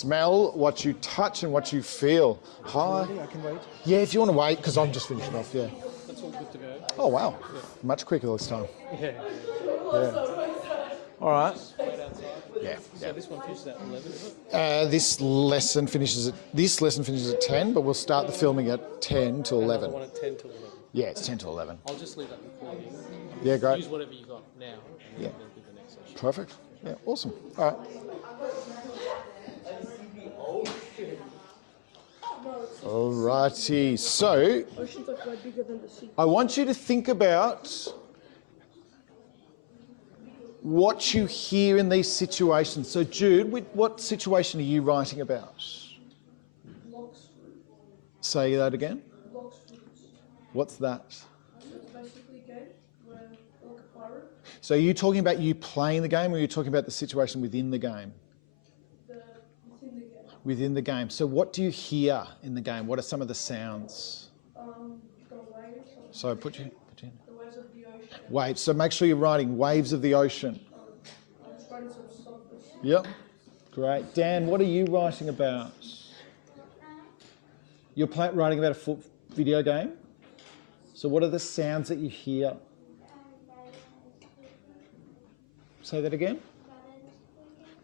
smell, what you touch, and what you feel. Hi. I can wait. Yeah, if you want to wait, because I'm just finishing off, yeah. That's all good to go. Oh, wow. Yeah. Much quicker this time. Yeah. All right. Wait outside. Yeah. So this one finishes at 11, is it? This lesson finishes at 10, but we'll start the filming at 10 to 11. I want it 10 to 11. Yeah, it's 10 to 11. I'll just leave that recording. Yeah, great. Use whatever you got now, and then do the next session. Perfect. Yeah, awesome. All right. Alrighty. So, I want you to think about what you hear in these situations. So, Jude, what situation are you writing about? Say that again. What's that? So, are you talking about you playing the game, or are you talking about the situation within the game? Within the game. So what do you hear in the game? What are some of the sounds? The waves. So put you in. The waves of the ocean. Waves. So make sure you're writing waves of the ocean. I'm just writing some stuff. Yep. Great. Dan, what are you writing about? You're writing about a video game? So what are the sounds that you hear? Say that again.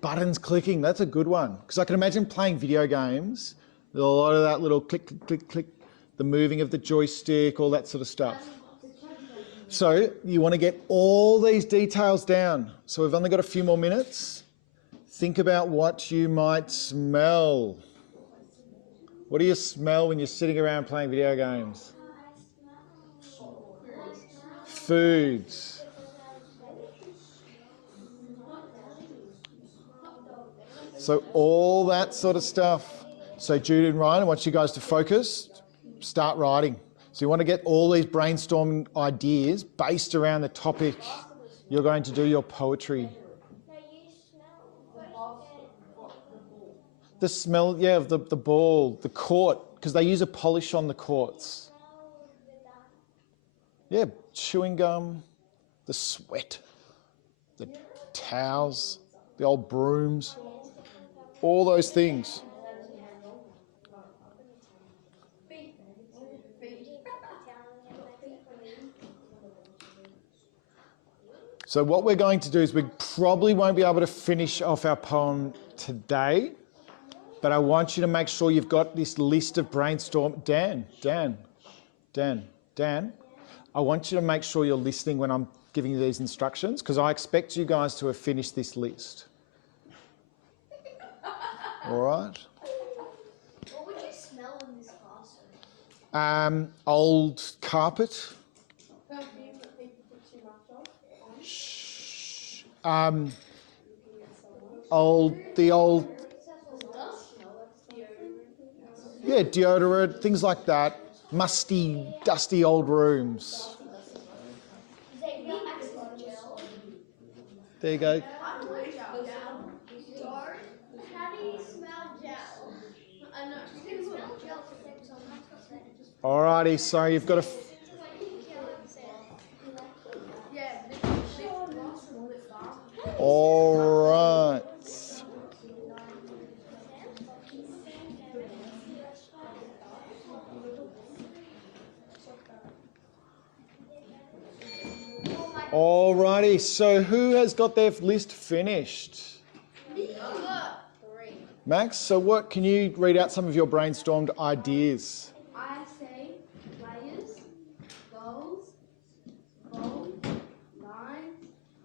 Buttons clicking, that's a good one. Because I can imagine playing video games, there's a lot of that little click, click, click, click, the moving of the joystick, all that sort of stuff. So you want to get all these details down. So we've only got a few more minutes. Think about what you might smell. What do you smell when you're sitting around playing video games? Foods. So all that sort of stuff. So Jude and Ryan, I want you guys to focus, start writing. So you want to get all these brainstorming ideas based around the topic you're going to do your poetry. The smell, yeah, of the ball, the court, because they use a polish on the courts. Yeah, chewing gum, the sweat, the towels, the old brooms. All those things. So what we're going to do is we probably won't be able to finish off our poem today, but I want you to make sure you've got this list of brainstorm. Dan, I want you to make sure you're listening when I'm giving you these instructions, because I expect you guys to have finished this list. All right. What would you smell in this classroom? Old carpet. Shh. Yeah, deodorant, things like that. Musty, dusty old rooms. There you go. Alrighty, so you've got to. All right. Alrighty, so who has got their list finished? Max, so what, can you read out some of your brainstormed ideas? I say players, goals, lines,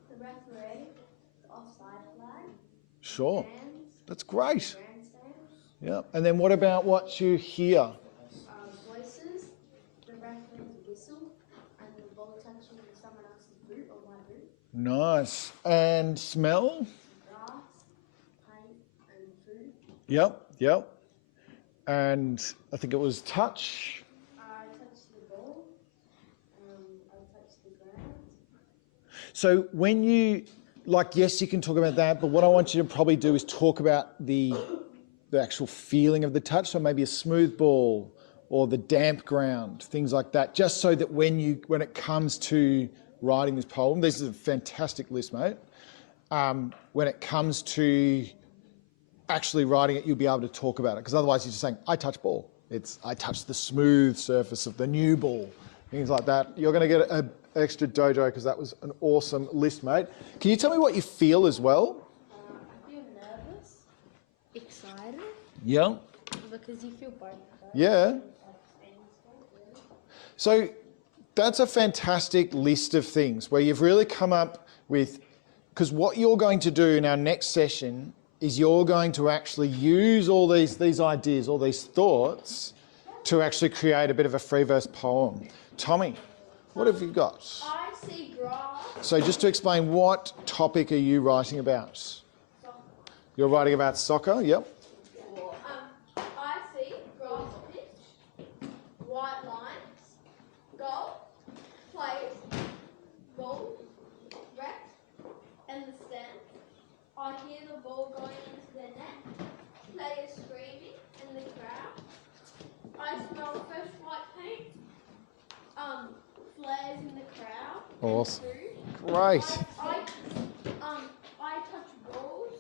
the referee, the offside flag. Sure, Fans, that's great. grandstands, Yeah, and then what about what you hear? voices, the referee's whistle, and the ball touching someone else's boot or my boot. Nice. And smell? Grass, paint, and food. Yep. And I think it was touch. I touched the ball. I touched the ground. So when you, yes, you can talk about that, but what I want you to probably do is talk about the actual feeling of the touch. So maybe a smooth ball or the damp ground, things like that, just so that when it comes to writing this poem, this is a fantastic list, mate. When it comes to actually writing it, you'll be able to talk about it. Because otherwise you're just saying, I touch ball. It's, I touch the smooth surface of the new ball. Things like that. You're going to get an extra dojo because that was an awesome list, mate. Can you tell me what you feel as well? I feel nervous, excited, Yeah. because you feel both. Yeah. So that's a fantastic list of things where you've really come up with, because what you're going to do in our next session is you're going to actually use all these ideas, all these thoughts to actually create a bit of a free verse poem. Tommy, what have you got? I see grass. So just to explain, what topic are you writing about? You're writing about soccer, yep. I see grass pitch, white lines, goal, players, ball, ref, and the stand. I hear the ball going into the net, players screaming in the crowd. I smell fresh white paint, flares in the crowd. Awesome. And food. Great. I touch balls.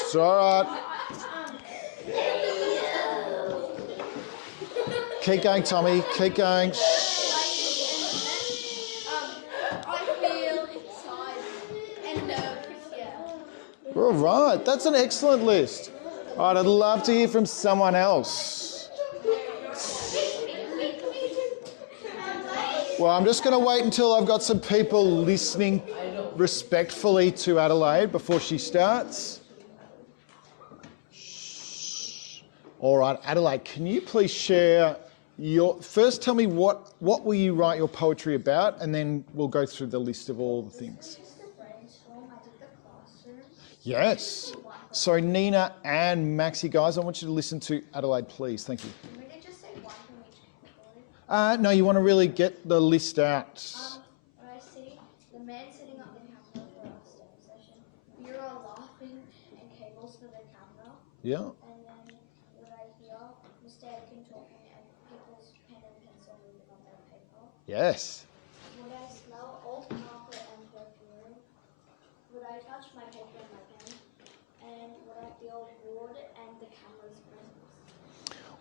It's all right. Keep going, Tommy. Keep going. I feel excited and nervous, yeah. All right. That's an excellent list. All right. I'd love to hear from someone else. Well, I'm just going to wait until I've got some people listening respectfully to Adelaide before she starts. All right, Adelaide, can you please share first tell me what will you write your poetry about, and then we'll go through the list of all the things. Just a brainstorm. I did the classroom. Yes. So Nina and Maxie, guys, I want you to listen to Adelaide, please. Thank you. I'm going to just say one from each category. No, you want to really get the list out. What I see, the man sitting up the camera for our STEM session. You're all laughing and cables for the camera. Yeah. And then what I hear, Mr. Aitken talking and people's pen and pencil moving on their paper. Yes. Would I smell old carpet and perfume? Would I touch my paper and my pen? And would I feel bored and the camera's presence?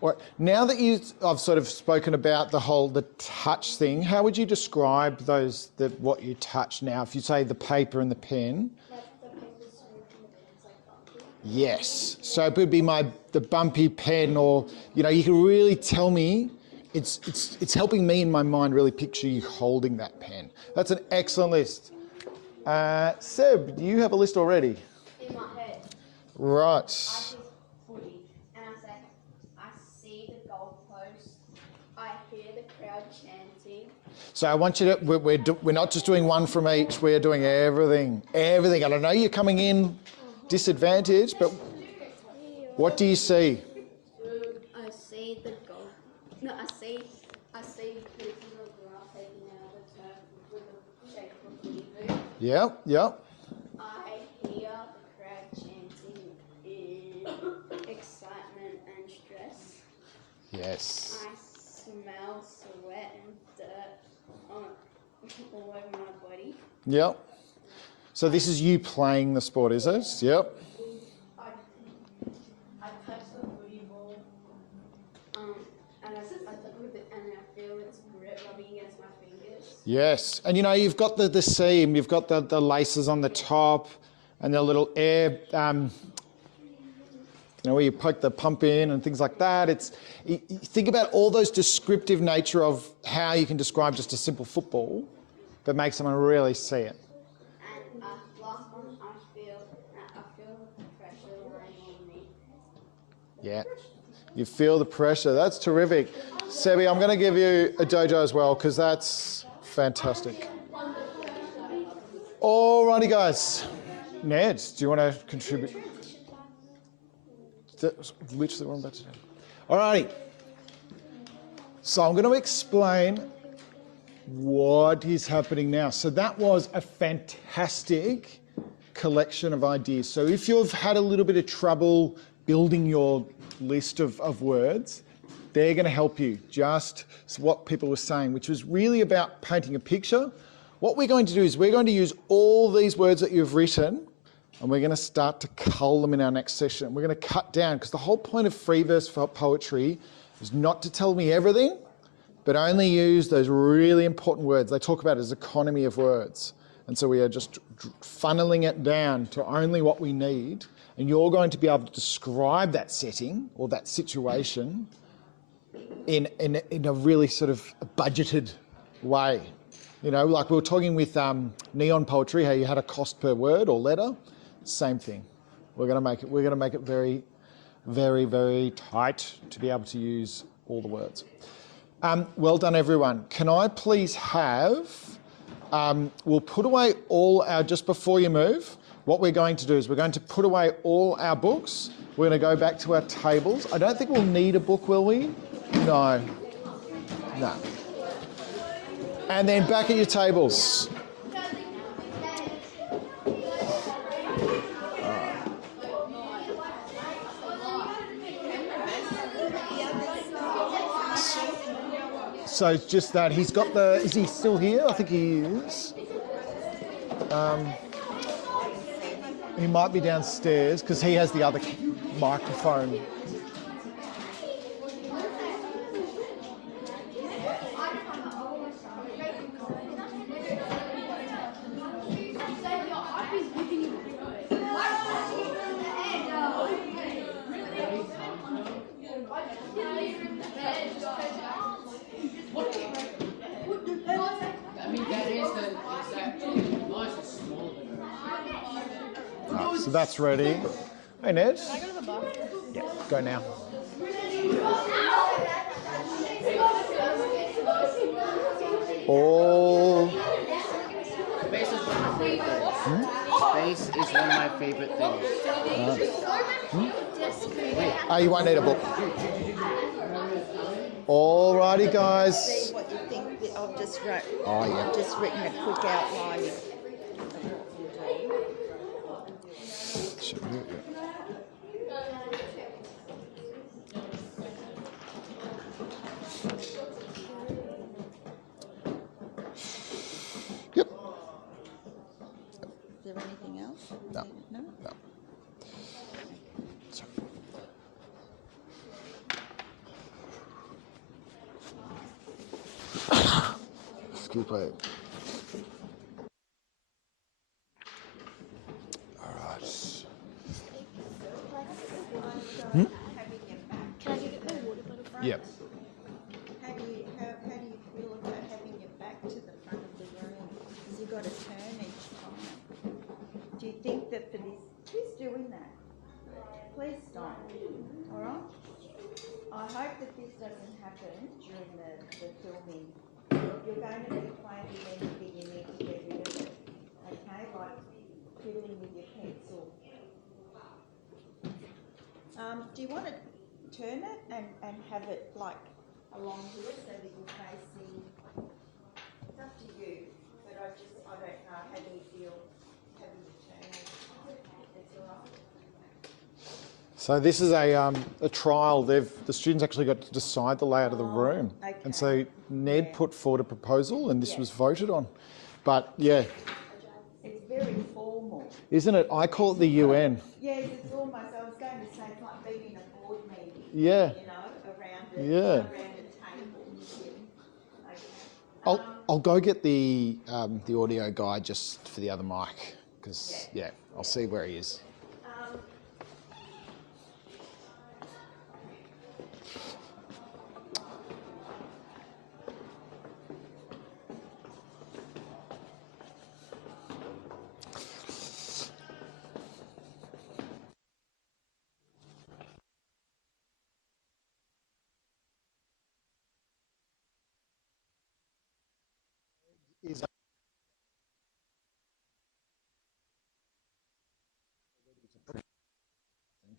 All right. Now that I've sort of spoken about the touch thing, how would you describe what you touch now? If you say the paper and the pen. Like the paper's smooth and the pen's like bumpy. Yes. So it would be the bumpy pen, or you can really tell me. It's helping me in my mind really picture you holding that pen. That's an excellent list. Seb, do you have a list already? In my head. Right. I see footy and I say, I see the goalpost. I hear the crowd chanting. So I want you to. We're not just doing one from each. We're doing everything. Everything. And I know you're coming in disadvantaged, but what do you see? I see the goal. No, I see pieces of grass taken out of the turf with the shape of a footy boot. Yep. Yep. I hear the crowd chanting in excitement and stress. Yes. I smell sweat and dirt all over my body. Yep. So this is you playing the sport, is it? Yep. I touch the footy ball, and I feel its grip rubbing against my fingers. Yes. And you've got the seam, you've got the laces on the top, and the little air, where you poke the pump in and things like that. You think about all those descriptive nature of how you can describe just a simple football, but make someone really see it. And last one, I feel the pressure lying on me. Yeah. You feel the pressure. That's terrific. Sebi, I'm going to give you a dojo as well because that's fantastic. Alrighty, guys. Ned, do you want to contribute? That's literally what I'm about to do. Alrighty. So I'm going to explain what is happening now. So that was a fantastic collection of ideas. So if you've had a little bit of trouble building your list of words, they're going to help you. Just what people were saying, which was really about painting a picture what we're going to do is we're going to use all these words that you've written and we're going to start to cull them in our next session. We're going to cut down, because the whole point of free verse poetry is not to tell me everything, but only use those really important words. They talk about it as economy of words. And so we are just funneling it down to only what we need. And you're going to be able to describe that setting or that situation in a really sort of budgeted way. You know, like we were talking with neon poetry, how you had a cost per word or letter. Same thing. We're going to make it very, very, very tight to be able to use all the words. Well done, everyone. Can I please have, we'll put away all our, just before you move, what we're going to do is we're going to put away all our books. We're going to go back to our tables. I don't think we'll need a book, will we? No. No. And then back at your tables. So it's just that he's got the, is he still here? I think he is. He might be downstairs because he has the other microphone. Right, so that's ready. Hey, Ned. Can I go to the bar? Yeah, go now. All. Space is one of my favorite things. Oh, you won't need a book. Alrighty, guys. See what you think that I've just wrote. Oh, yeah. I've just written a quick outline. Yep. Is there anything else? No. No? No. Sorry. Excuse me. All right. Having your back. Can I get my water bottle? Yep. How do you feel about having your back to the front of the room? Because you've got to turn each time. Do you think that for this, who's doing that? Please stop. All right. I hope that this doesn't happen during the filming. You're going to be playing with anything, you need to get rid of it. Okay, like fiddling with your pencil. Do you want to turn it and have it like along here so that you're facing? It's up to you, but I don't know. How do you feel having to turn it? It's all right. So this is a trial. The students actually got to decide the layout of the room, okay. and so Ned put forward a proposal, and this was voted on. But yeah, It's very formal. isn't it? I call it the UN. Yes, it's almost. I was going to say it's like being in a board meeting. Yeah. You know, around it. Yeah. Around a table. Okay. I'll go get the audio guy just for the other mic because yeah, I'll see where he is.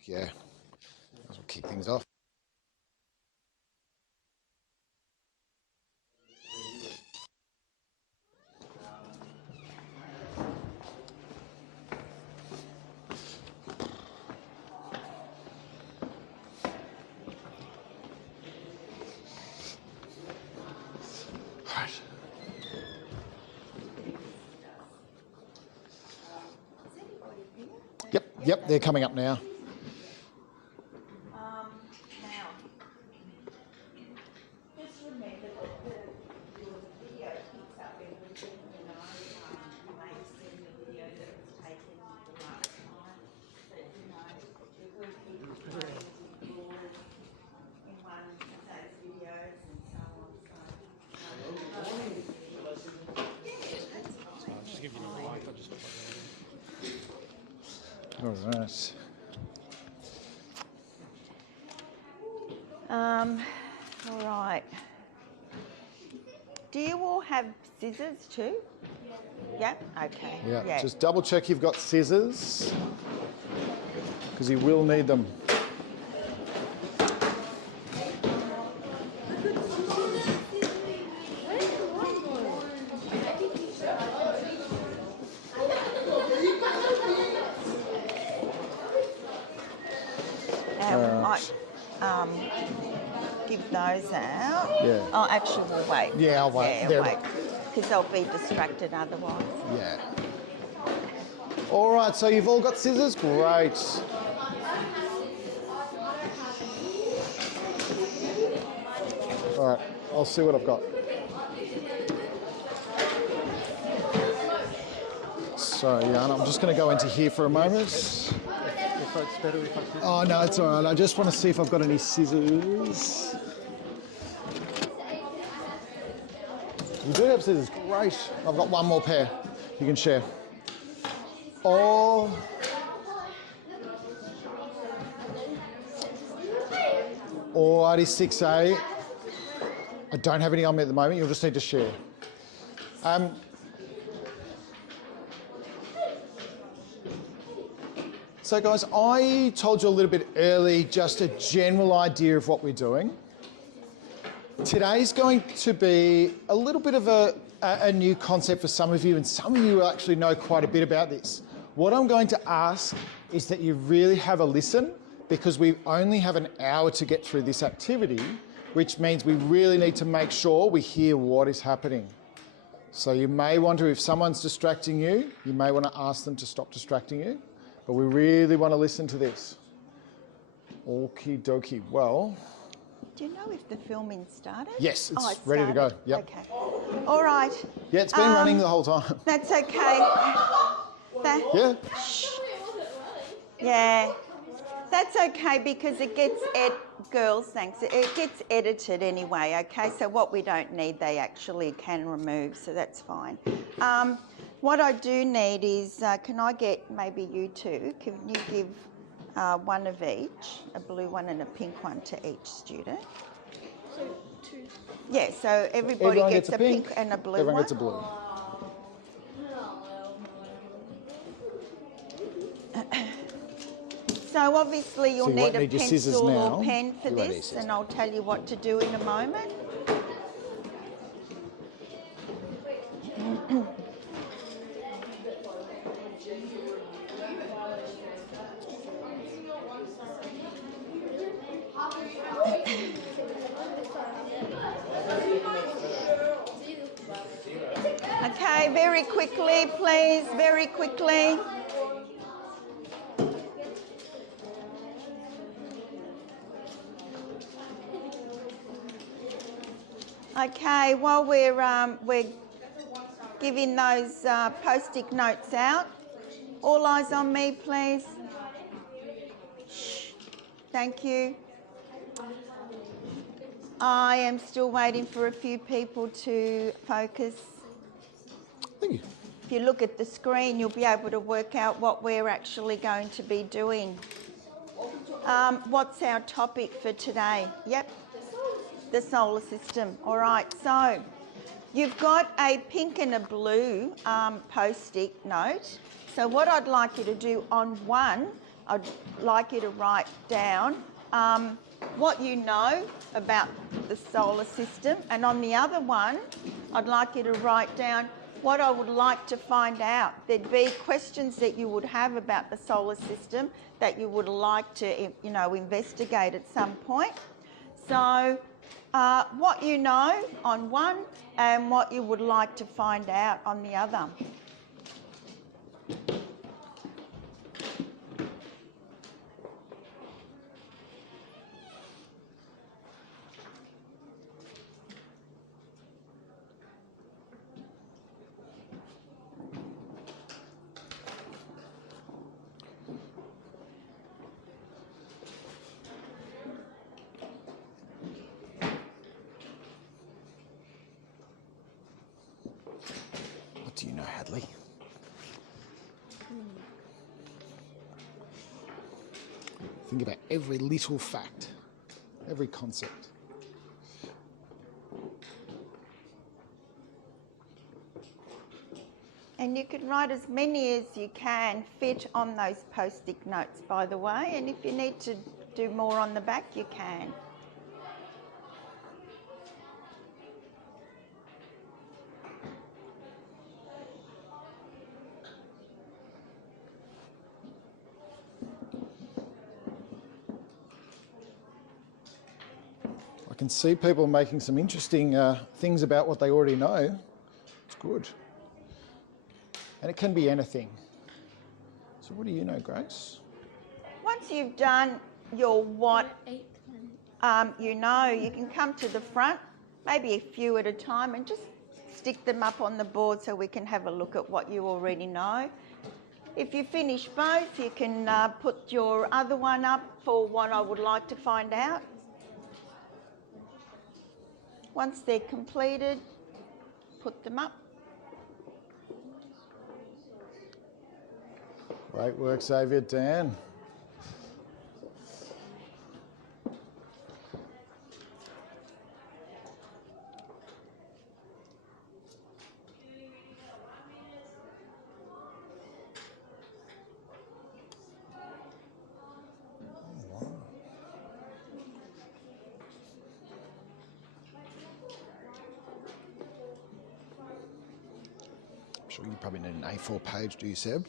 Yeah, as we'll kick things off. Right. Yep, they're coming up now. Now, just remember that your video picks up everything, you know. You may have seen the video that was taken the last time, but you know, it will keep playing with yours in one of those videos and so on. Just give you the mic. I just All right. All right. Do you all have scissors too? Yeah. Okay. Yeah, just double check you've got scissors, because you will need them. Give those out. Yeah. Oh, actually, we'll wait. Yeah, I'll wait. Yeah, They're- wait. Because they'll be distracted otherwise. Yeah. All right, so you've all got scissors? Great. All right, I'll see what I've got. So, yeah, I'm just going to go into here for a moment. If it's better if I sit. Oh, no, it's all right. I just want to see if I've got any scissors. You do have scissors. Great. I've got one more pair you can share. Oh. Alrighty, 6A. I don't have any on me at the moment. You'll just need to share. So guys, I told you a little bit early just a general idea of what we're doing. Today's going to be a little bit of a new concept for some of you, and some of you will actually know quite a bit about this. What I'm going to ask is that you really have a listen, because we only have an hour to get through this activity, which means we really need to make sure we hear what is happening. So you may want to, if someone's distracting you, you may want to ask them to stop distracting you. But we really want to listen to this. Okie dokie. Well. Do you know if the filming started? Yes, it's it ready to go. started. Yep. Okay. All right. Yeah, it's been running the whole time. That's okay. Yeah. Yeah. That's okay, because it gets girls, thanks. It gets edited anyway, okay? So what we don't need, they actually can remove, so that's fine. What I do need is, can I get maybe you two? Can you give one of each, a blue one and a pink one to each student? So two. Yeah, so everybody Everyone gets a pink and a blue Everyone one. gets a blue. So obviously you'll So you won't need a need your scissors pencil now. or pen for You won't need this, scissors. and I'll tell you what to do in a moment. Okay, very quickly, please, very quickly. Okay, while we're giving those post-it notes out, all eyes on me, please. Shh. Thank you. I am still waiting for a few people to focus. Thank you. If you look at the screen, you'll be able to work out what we're actually going to be doing. What's our topic for today? Yep, the solar system. All right, so you've got a pink and a blue post-it note. So what I'd like you to do on one, I'd like you to write down what you know about the solar system, and on the other one, I'd like you to write down what I would like to find out. There'd be questions that you would have about the solar system that you would like to, investigate at some point. So what you know on one and what you would like to find out on the other. badly. Think about every little fact, every concept. And you can write as many as you can fit on those post-it notes, by the way, and if you need to do more on the back, you can. I can see people making some interesting things about what they already know. It's good. And it can be anything. So what do you know, Grace? Once you've done your what you know, you can come to the front, maybe a few at a time, and just stick them up on the board so we can have a look at what you already know. If you finish both, you can put your other one up for what I would like to find out. Once they're completed, put them up. Great work, Xavier. Dan. I'm sure you probably need an A4 page, do you, Seb?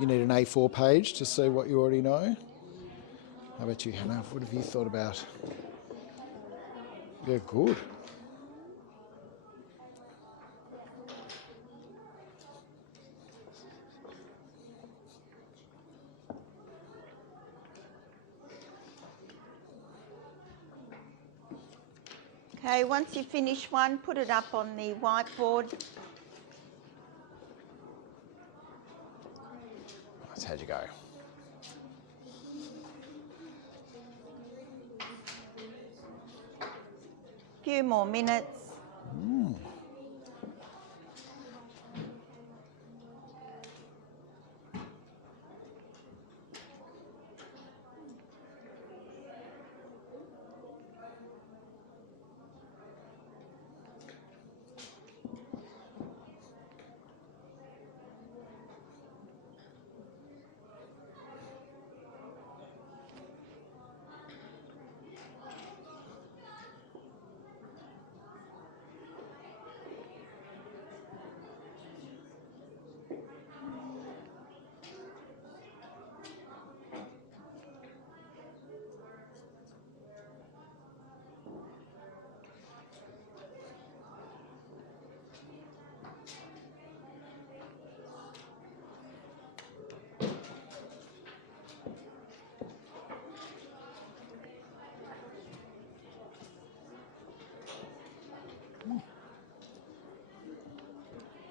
You need an A4 page to see what you already know. How about you, Hannah? What have you thought about? Yeah, good. Okay, once you finish one, put it up on the whiteboard. Nice, how'd you go? Few more minutes.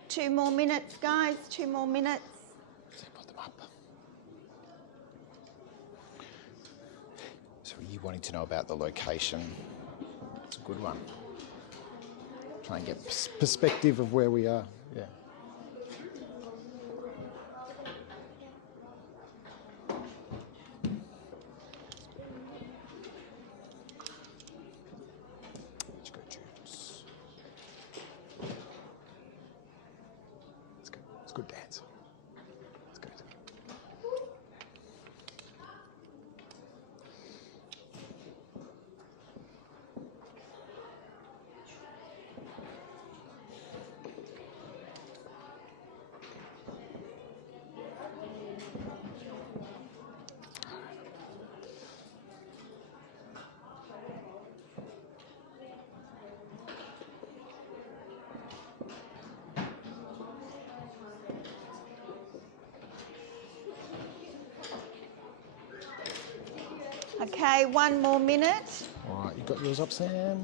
Two more minutes, guys, 2 more minutes. So put them up. So are you wanting to know about the location? It's a good one. Try and get perspective of where we are. Yeah. Let's go, Jules. It's good dance. It's good. Okay, 1 more minute. All right, you got yours up, Sam?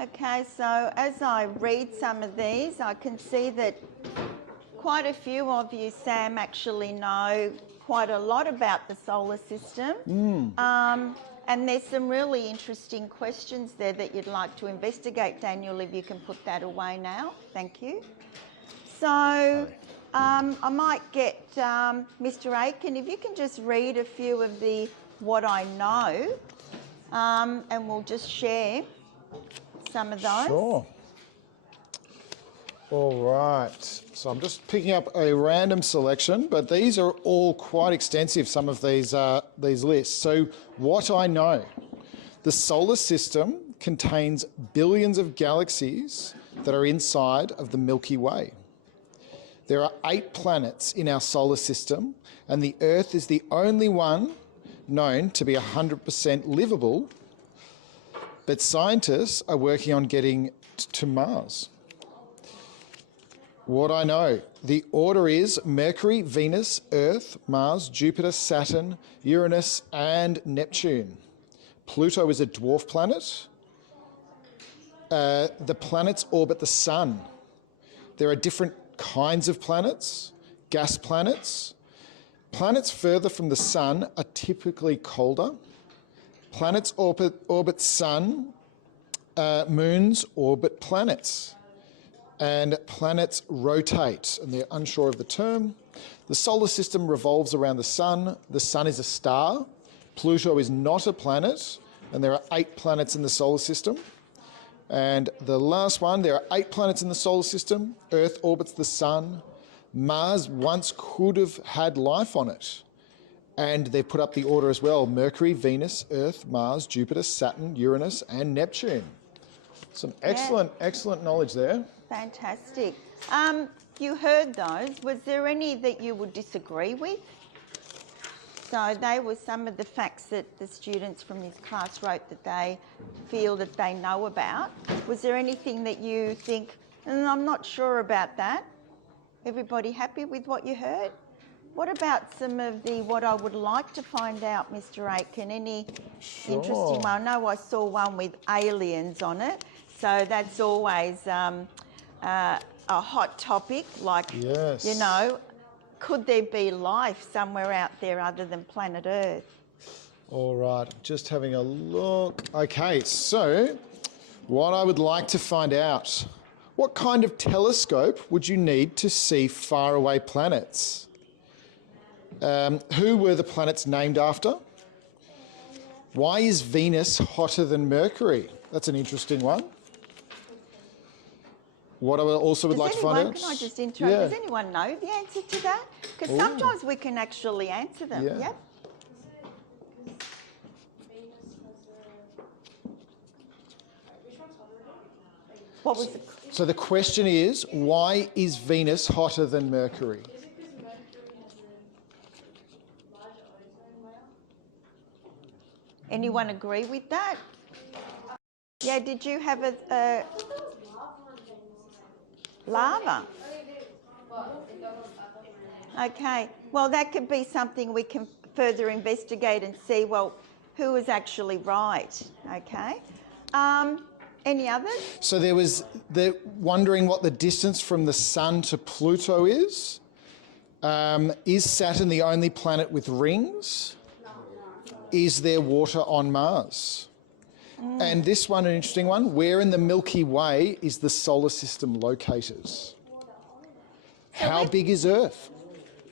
Okay, so as I read some of these, I can see that quite a few of you, Sam, actually know quite a lot about the solar system. And there's some really interesting questions there that you'd like to investigate. Daniel, if you can put that away now. Thank you. So I might get Mr. Aiken, if you can just read a few of the what I know, and we'll just share some of those. Sure. All right. So I'm just picking up a random selection, but these are all quite extensive, some of these lists. So what I know, the solar system contains billions of galaxies that are inside of the Milky Way. There are 8 planets in our solar system, and the Earth is the only one known to be 100% livable, but scientists are working on getting to Mars. What I know, the order is Mercury, Venus, Earth, Mars, Jupiter, Saturn, Uranus, and Neptune. Pluto is a dwarf planet. The planets orbit the sun. There are different kinds of planets, gas planets. Planets further from the sun are typically colder. Planets orbit sun, moons orbit planets. And planets rotate, and they're unsure of the term. The solar system revolves around the sun. The sun is a star. Pluto is not a planet, and there are 8 planets in the solar system. And the last one, there are 8 planets in the solar system. Earth orbits the sun. Mars once could have had life on it. And they've put up the order as well. Mercury, Venus, Earth, Mars, Jupiter, Saturn, Uranus, and Neptune. Some excellent, excellent knowledge there. Fantastic. You heard those. Was there any that you would disagree with? So they were some of the facts that the students from this class wrote that they feel that they know about. Was there anything that you think, I'm not sure about that? Everybody happy with what you heard? What about some of the what I would like to find out, Mr. Aitken? Any interesting one? I know I saw one with aliens on it, so that's always a hot topic, like, yes. You know, could there be life somewhere out there other than planet Earth? All right, just having a look. Okay, so what I would like to find out, what kind of telescope would you need to see faraway planets? Who were the planets named after? Why is Venus hotter than Mercury? That's an interesting one. What I also would like to find out... Can I just interrupt? Yeah. Does anyone know the answer to that? Because sometimes we can actually answer them. Yeah. Yep. What was the... So the question is, why is Venus hotter than Mercury? Anyone agree with that? Yeah, did you have a lava? Okay, well that could be something we can further investigate and see, well, who is actually right, okay? Any others? So they're wondering what the distance from the Sun to Pluto is. Is Saturn the only planet with rings? Is there water on Mars? And this one, an interesting one, where in the Milky Way is the solar system located? How big is Earth?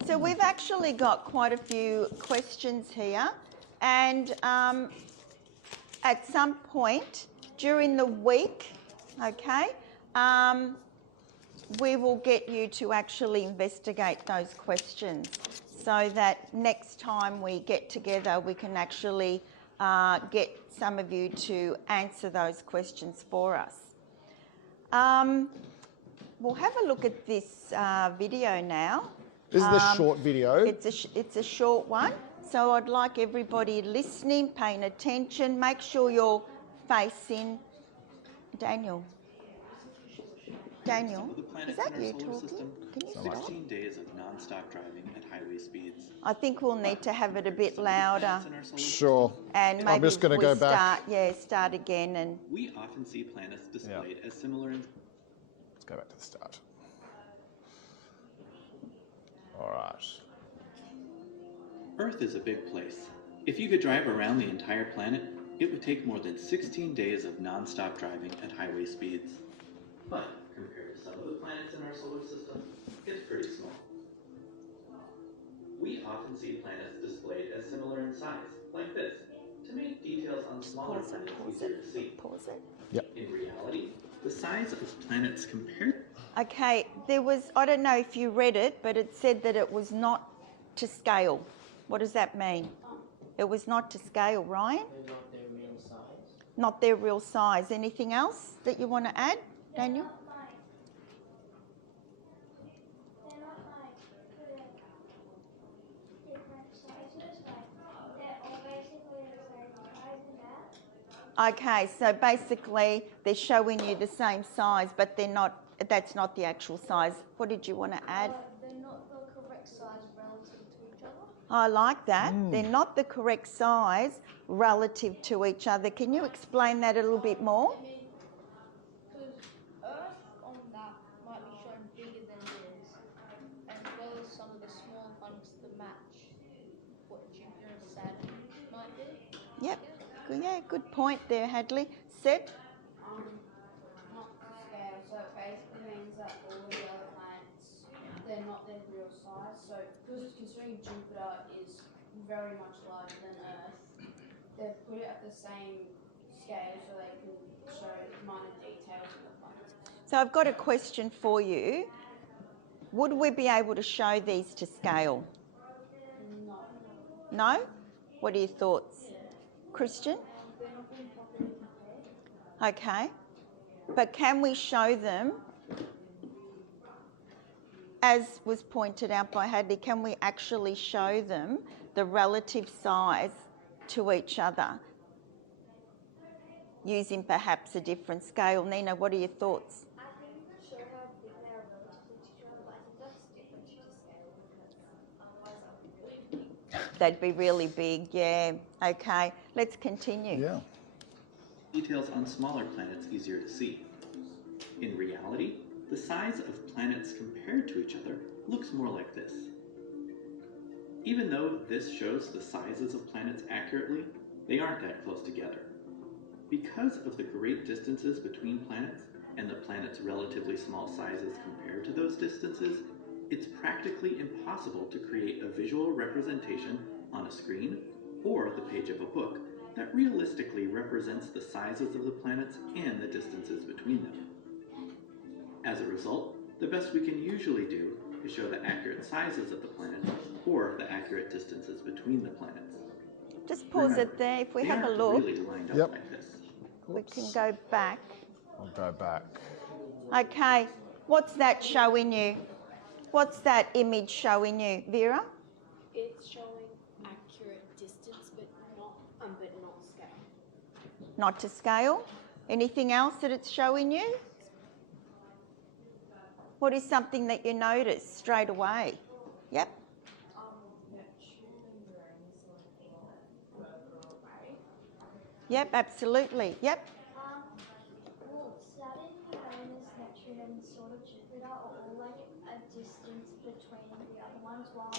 So we've actually got quite a few questions here, and at some point during the week, okay, we will get you to actually investigate those questions so that next time we get together we can actually get some of you to answer those questions for us. We'll have a look at this video now. This is the short video. It's a short one, so I'd like everybody listening, paying attention. Make sure you're facing Daniel. Daniel, Some of the is planets that in our you solar talking? system, Can you stop? 16 days of non-stop driving at highway speeds. I think we'll need to have it a bit Some of the planets louder. in our solar Sure. system, And I'm maybe just gonna we go back. start again and we often see planets displayed as similar in Let's go back to the start. All right. Earth is a big place. If you could drive around the entire planet, it would take more than 16 days of non-stop driving at highway speeds. But compared to some of the planets in our solar system, it's pretty small. We often see planets displayed as similar in size, like this, to make details on smaller planets easier to see. pause it. Yep. In reality, the size of planets compared Okay, there was, I don't know if you read it, but it said that it was not to scale. What does that mean? It was not to scale, Ryan? They're not their real size. Not their real size. Anything else that you want to add, Daniel? They're not like different sizes, like they're all basically the same size and that. Okay, so basically they're showing you the same size, but they're not, that's not the actual size. What did you want to add? They're not the correct size relative to each other. I like that. They're not the correct size relative to each other. Can you explain that a little bit more? I mean, because Earth on that might be shown bigger than it is, as well as some of the small ones to match what Jupiter and Saturn might be. Yep. Yeah, good point there, Hadley. Sid? Not to scale, so it basically means that all of the other planets, they're not their real size. So, because considering Jupiter is very much larger than Earth, they've put it at the same scale so they can show minor details of the planets. So I've got a question for you. Would we be able to show these to scale? No. No? What are your thoughts? Christian? Okay. But can we show them, as was pointed out by Hadley, can we actually show them the relative size to each other using perhaps a different scale? Nina, what are your thoughts? I think you can show how big they are relative to each other, but I think that's different to scale because otherwise that would be really big. They'd be really big, yeah. Okay, let's continue. Yeah. details on smaller planets easier to see. In reality, the size of planets compared to each other looks more like this. Even though this shows the sizes of planets accurately, they aren't that close together. Because of the great distances between planets and the planet's relatively small sizes compared to those distances, it's practically impossible to create a visual representation on a screen or the page of a book that realistically represents the sizes of the planets and the distances between them. As a result, the best we can usually do is show the accurate sizes of the planets or the accurate distances between the planets. Just pause Remember, it there. If we they have a aren't look, really lined up Yep. like this. we can go back. I'll go back. Okay, what's that showing you? What's that image showing you, Vera? It's showing accurate distance, but not scale. Not to scale. Anything else that it's showing you? What is something that you notice straight away? Yep. Yep, absolutely. Yep. Well, Saturn, Uranus, Neptune, and sort of Jupiter are all like a distance between the other ones, while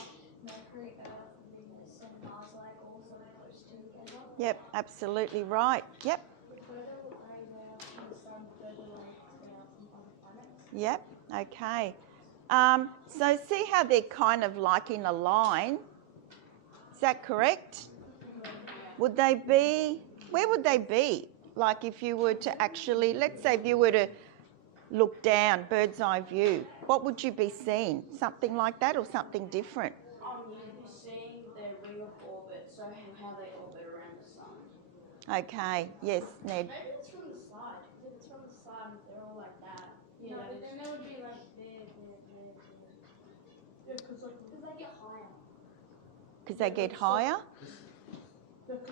Mercury, Earth, Venus, and Mars are like all sort of close together. Yep, absolutely right. Yep. Further away they are from the sun, further away they are from other planets. Yep, okay. So see how they're kind of like in a line? Is that correct? Would they be, where would they be? Like if you were to actually, let's say if you were to look down, bird's eye view, what would you be seeing? Something like that or something different? You'd be seeing their ring of orbit, so how they orbit around the sun. Okay, yes, Ned. Maybe it's from the side, because if it's from the side, they're all like that. Yeah, No, that but is then they would be like there. Yeah, because they get higher. Because they get higher?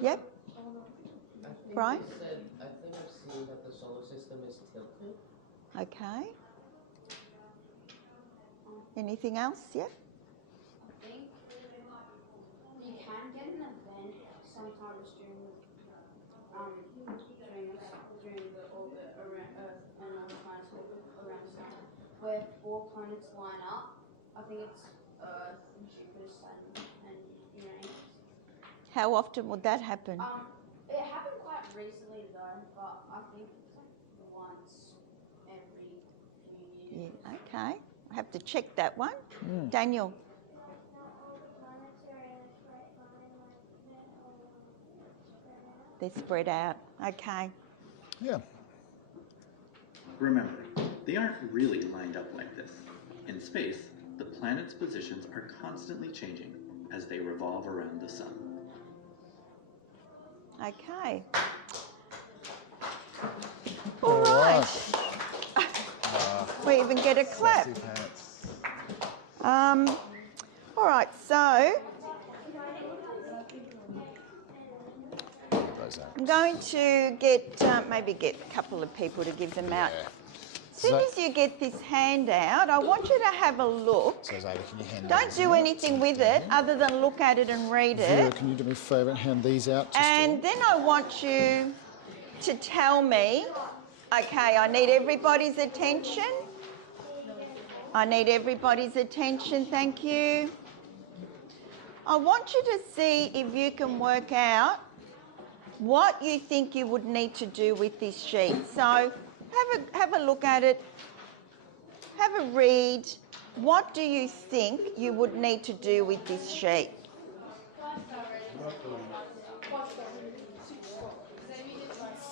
Yep. I think Brian? I think I've seen that the solar system is tilted. Okay. Anything else? Yeah. I think you can get an event sometimes during the orbit around Earth and all the planets orbit around the sun, where 4 planets line up. I think it's Earth, Jupiter, Saturn, and Uranus. How often would that happen? It happened quite recently though, but I think it's like once every few years. Yeah, okay. I have to check that one. Daniel. They're spread out. Okay. Yeah. Remember, they aren't really lined up like this. In space, the planets' positions are constantly changing as they revolve around the sun. Okay. All right. We even get a clap. Sassy pants. All right, so Those are. I'm going to get maybe get a couple of people to give them out. Yeah. As soon as you get this handout, I want you to have a look. So Xavier, can you hand Don't these do out? anything with it other than look at it and read Vera, it. can you do me a favour and hand these out? And then I want you to tell me, okay, I need everybody's attention. I need everybody's attention, thank you. I want you to see if you can work out what you think you would need to do with this sheet. So have a look at it, have a read. What do you think you would need to do with this sheet?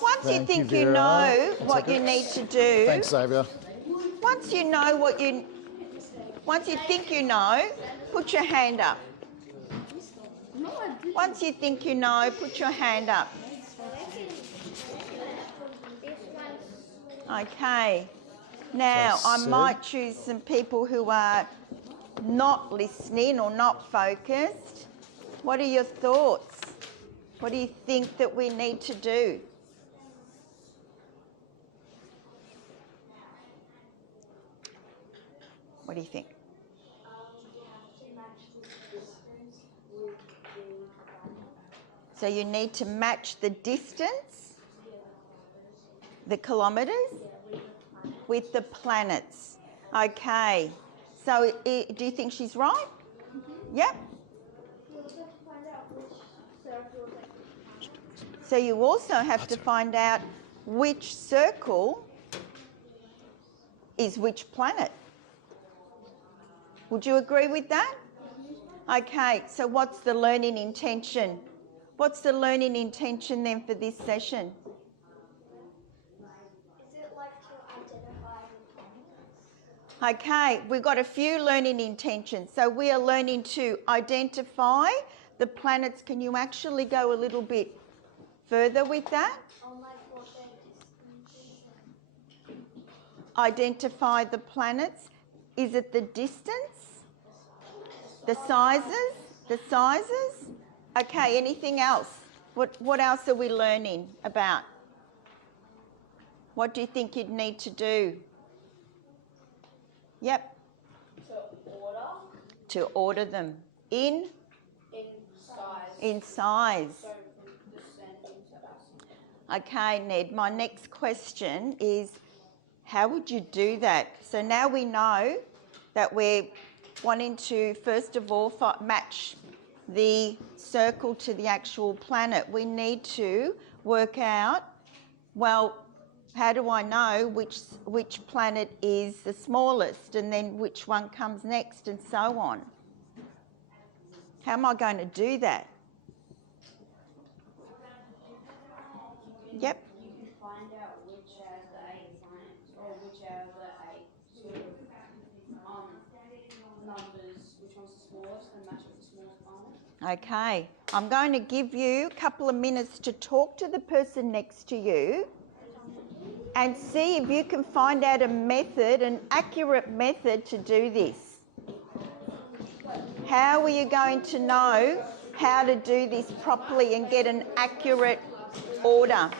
Once you think you know what you need to do, Thanks, Xavier. once you think you know, put your hand up. Once you think you know, put your hand up. Okay. Now, I might choose some people who are not listening or not focused. What are your thoughts? What do you think that we need to do? What do you think? So you need to match the distance, the kilometres, with the planets. Okay. So do you think she's right? Yep. So you also have to find out which circle is which planet. Would you agree with that? Okay, so what's the learning intention? What's the learning intention then for this session? Is it like to identify the planets? Okay, we've got a few learning intentions. So we are learning to identify the planets. Can you actually go a little bit further with that? On like what their distance is. Identify the planets. Is it the distance? The sizes? The sizes? Okay, anything else? What else are we learning about? What do you think you'd need to do? Yep. To order them. In size. In size. So from descending to us. Okay, Ned, my next question is, how would you do that? So now we know that we're wanting to, first of all, match the circle to the actual planet. We need to work out, well, how do I know which planet is the smallest and then which one comes next and so on? How am I going to do that? Yep. You can find out which are the 8 planets, or which are the 8 sort of numbers, which one's the smallest, and match with the smallest planet. Okay, I'm going to give you a couple of minutes to talk to the person next to you and see if you can find out a method, an accurate method to do this. How are you going to know how to do this properly and get an accurate order?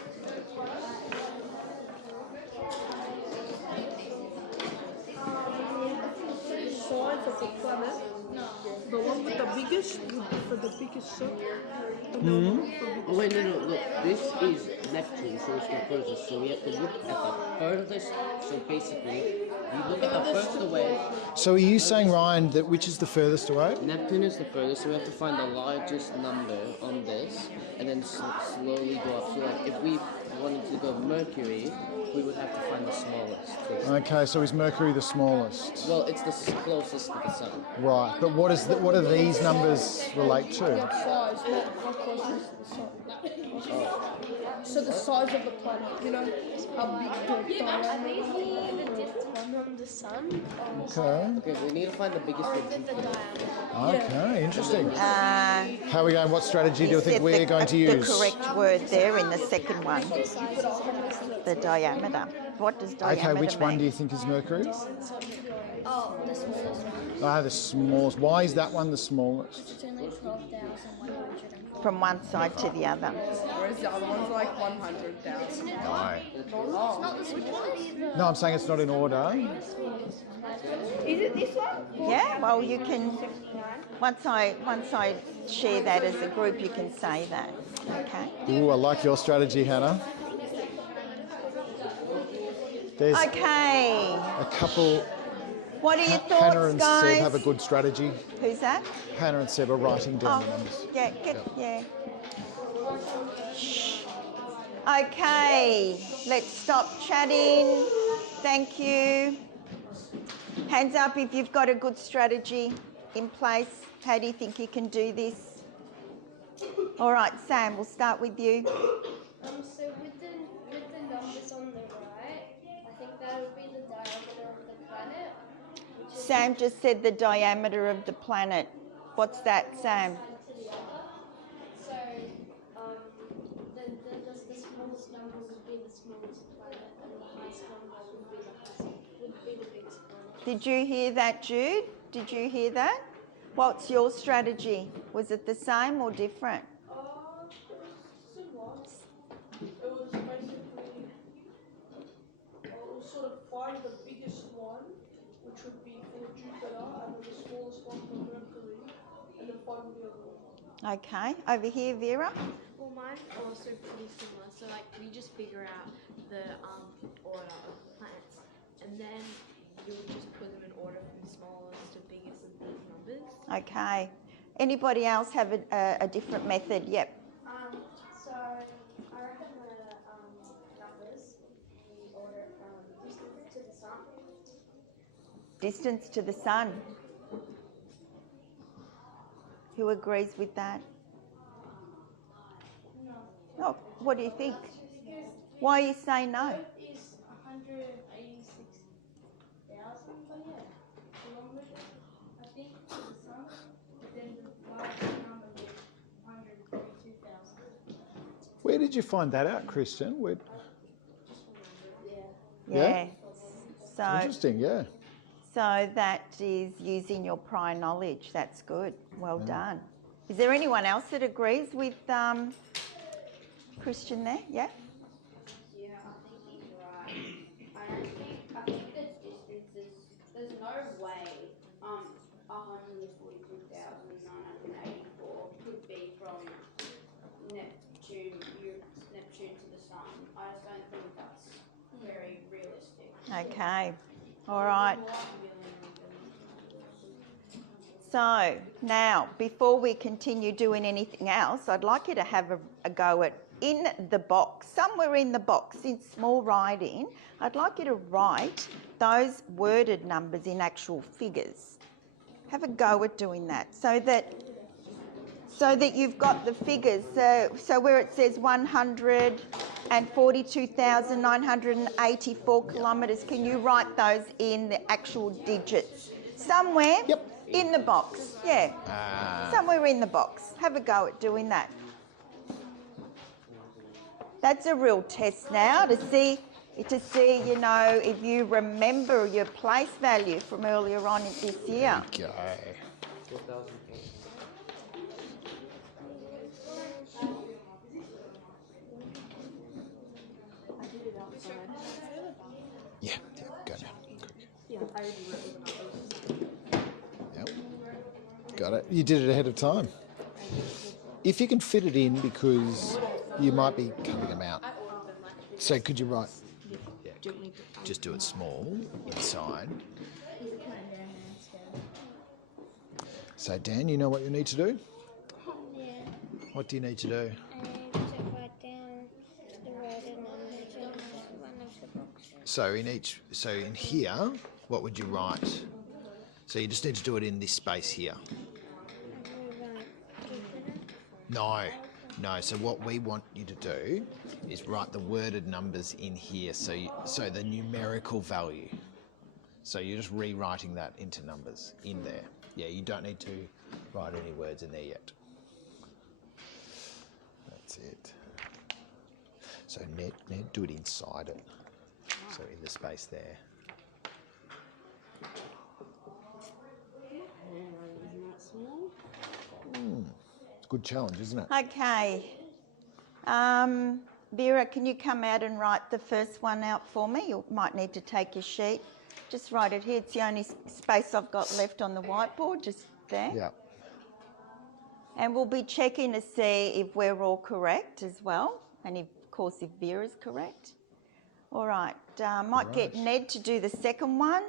Size of the planet? No. The one with the biggest would be for the biggest sun. Oh wait, no, look, this is Neptune, so it's the furthest, so we have to look at the furthest, so basically, we look at the furthest away. So are you saying, Ryan, that which is the furthest away? Neptune is the furthest, so we have to find the largest number on this, and then slowly go up. So like, if we wanted to go Mercury, we would have to find the smallest. Okay, so is Mercury the smallest? Well, it's the closest to the sun. Right, but what do these numbers relate to? Size, not how close it is to the sun. So the size of the planet, you know, how big the diameter Are these the distance from the sun? Okay. Okay, we need to find the biggest Or one. is it the diameter? Okay, interesting. How are we going? What strategy do you think we're going to use? The correct word there in the second one. The diameter. What does diameter Okay, which mean? one do you think is Mercury? Oh, the smallest one. Ah, the smallest. Why is that one the smallest? It's only 12,104. From one side to the other. Whereas the other one's like 100,000. No. It's not the smallest. No, I'm saying it's not in order. Is it this one? Yeah, well you can, once I share that as a group you can say that. Okay. Ooh, I like your strategy, Hannah. There's Okay. a couple. What are your Hannah thoughts, and Seb guys? have a good strategy. Who's that? Hannah and Seb are writing down the numbers. Yeah, yeah. Okay, let's stop chatting. Thank you. Hands up if you've got a good strategy in place. How do you think you can do this? All right, Sam, we'll start with you. So with the numbers on the right, I think that would be the diameter of the planet. Sam just said the diameter of the planet. What's that, Sam? So then the smallest number would be the smallest planet, and the highest number would be the biggest planet. Did you hear that, Jude? Did you hear that? What's your strategy? Was it the same or different? Similar. It was basically, sort of find the biggest one, which would be for Jupiter, and then the smallest one for Mercury, and then find the other one. Okay, over here, Vera. Well, mine's also pretty similar. So, like, we just figure out the order of the planets, and then you would just put them in order from smallest to biggest of these numbers. Okay. Anybody else have a different method? Yep. So I reckon the numbers, we order it from distance to the sun. Distance to the sun. Who agrees with that? No. Oh, what do you think? Why are you saying no? Earth is 186,000, kilometers, I think, to the sun. But then the largest number is 132,000. Where did you find that out, Christian? Where... Yeah. So, Interesting, yeah. so that is using your prior knowledge. That's good. Well done. Is there anyone else that agrees with Christian there? Yeah? Yeah, I think he's right. I think there's distances. There's no way 142,984 could be from Neptune to the sun. I just don't think that's very realistic. Okay. All right. So now, before we continue doing anything else, I'd like you to have a go at in the box, somewhere in the box, in small writing, I'd like you to write those worded numbers in actual figures. Have a go at doing that so that you've got the figures. So where it says 142,984 kilometres, can you write those in the actual digits? Somewhere in the box, yeah. Somewhere in the box. Have a go at doing that. That's a real test now to see, you know, if you remember your place value from earlier on this year. Go. Yeah, go now. Yeah, I already wrote all the numbers. Got it. You did it ahead of time. If you can fit it in, because you might be cutting them out. So could you write? Yeah, just do it small inside. So Dan, you know what you need to do? Yeah. What do you need to do? To write down the word and numbers in one of the boxes. So in here, what would you write? So you just need to do it in this space here. No. So what we want you to do is write the worded numbers in here. So the numerical value. So you're just rewriting that into numbers in there. Yeah, you don't need to write any words in there yet. That's it. So Ned, do it inside it. So in the space there. It's a good challenge, isn't it? Okay. Vera, can you come out and write the first one out for me? You might need to take your sheet. Just write it here. It's the only space I've got left on the whiteboard, just there. Yeah. And we'll be checking to see if we're all correct as well. And of course, if Vera's correct. All right. Might get Ned to do the second one.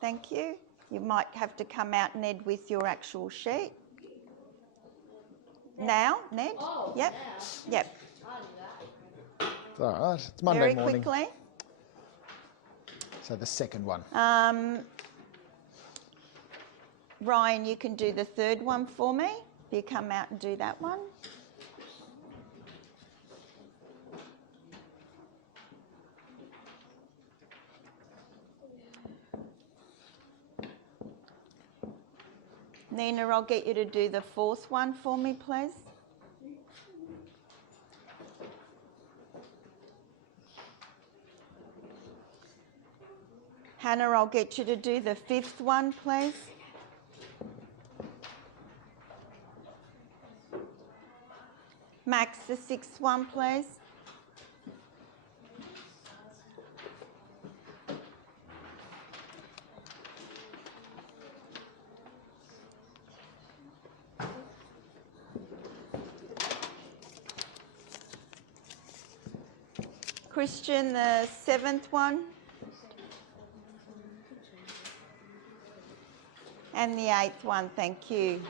Thank you. You might have to come out, Ned, with your actual sheet. Now, Ned? Oh, yep. now. Yep. It's all right. It's Monday Very morning. quickly. So the second one. Ryan, you can do the third one for me. If you come out and do that one. Nina, I'll get you to do the fourth one for me, please. Hannah, I'll get you to do the fifth one, please. Max, the sixth one, please. Christian, the seventh one. And the eighth one, thank you.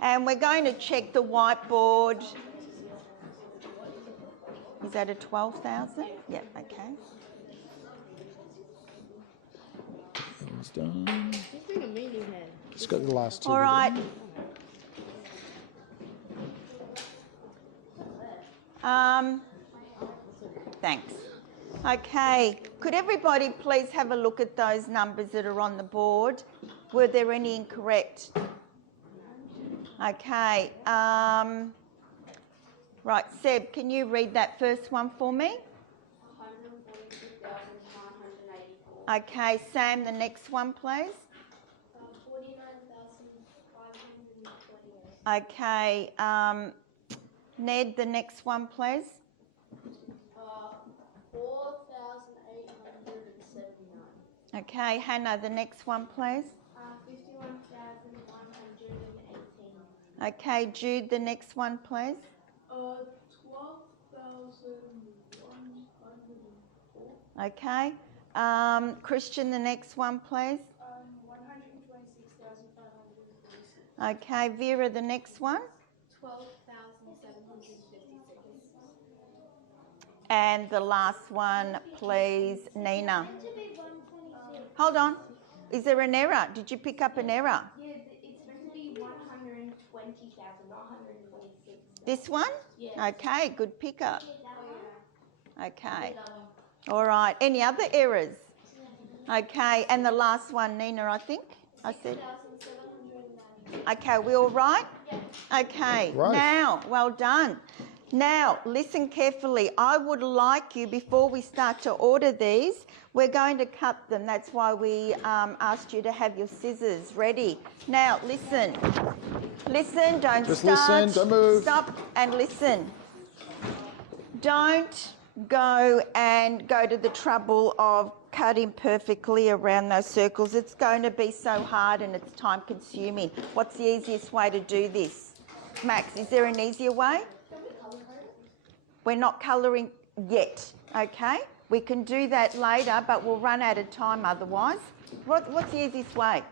And we're going to check the whiteboard. Is that a 12,000? Yep, okay. It's done. He's doing a meeting head. Just got the last two. All right. Thanks. Okay, could everybody please have a look at those numbers that are on the board? Were there any incorrect? Okay. Right, Seb, can you read that first one for me? 142,984. Okay, Sam, the next one, please. 49,528. Okay, Ned, the next one, please. 4,879. Okay, Hannah, the next one, please. 51,118. Okay, Jude, the next one, please. 12,104. Okay. Christian, the next one, please. 126,546. Okay, Vera, the next one. 12,756. And the last one, please, Nina. Hold on. Is there an error? Did you pick up an error? Yeah, it's meant to be 120,000, not 126. This one? Yeah. Okay, good pickup. Okay. All right. Any other errors? Okay, and the last one, Nina, I think I said. 6,790. Okay, we all right? Okay, Right. Now, well done. Now, listen carefully. I would like you, before we start to order these, we're going to cut them. That's why we asked you to have your scissors ready. Now, listen. Listen, don't Just start. listen, don't move. Stop and listen. Don't go to the trouble of cutting perfectly around those circles. It's going to be so hard and it's time consuming. What's the easiest way to do this? Max, is there an easier way? We're not colouring yet, okay? We can do that later, but we'll run out of time otherwise. What's the easiest way?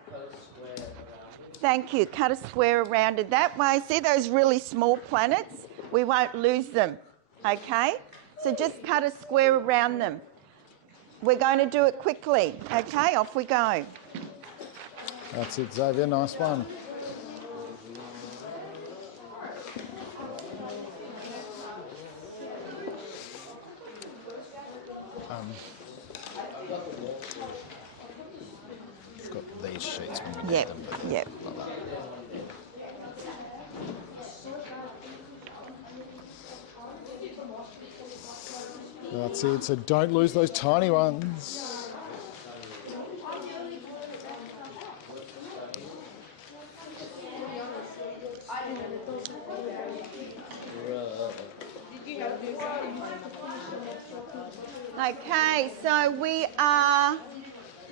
Thank you. Cut a square around it that way. See those really small planets? We won't lose them, okay? So just cut a square around them. We're going to do it quickly, okay? Off we go. That's it, Xavier. Nice one. We've got these sheets when we need them. Yep. Like that. That's it. So don't lose those tiny ones. Okay, so we are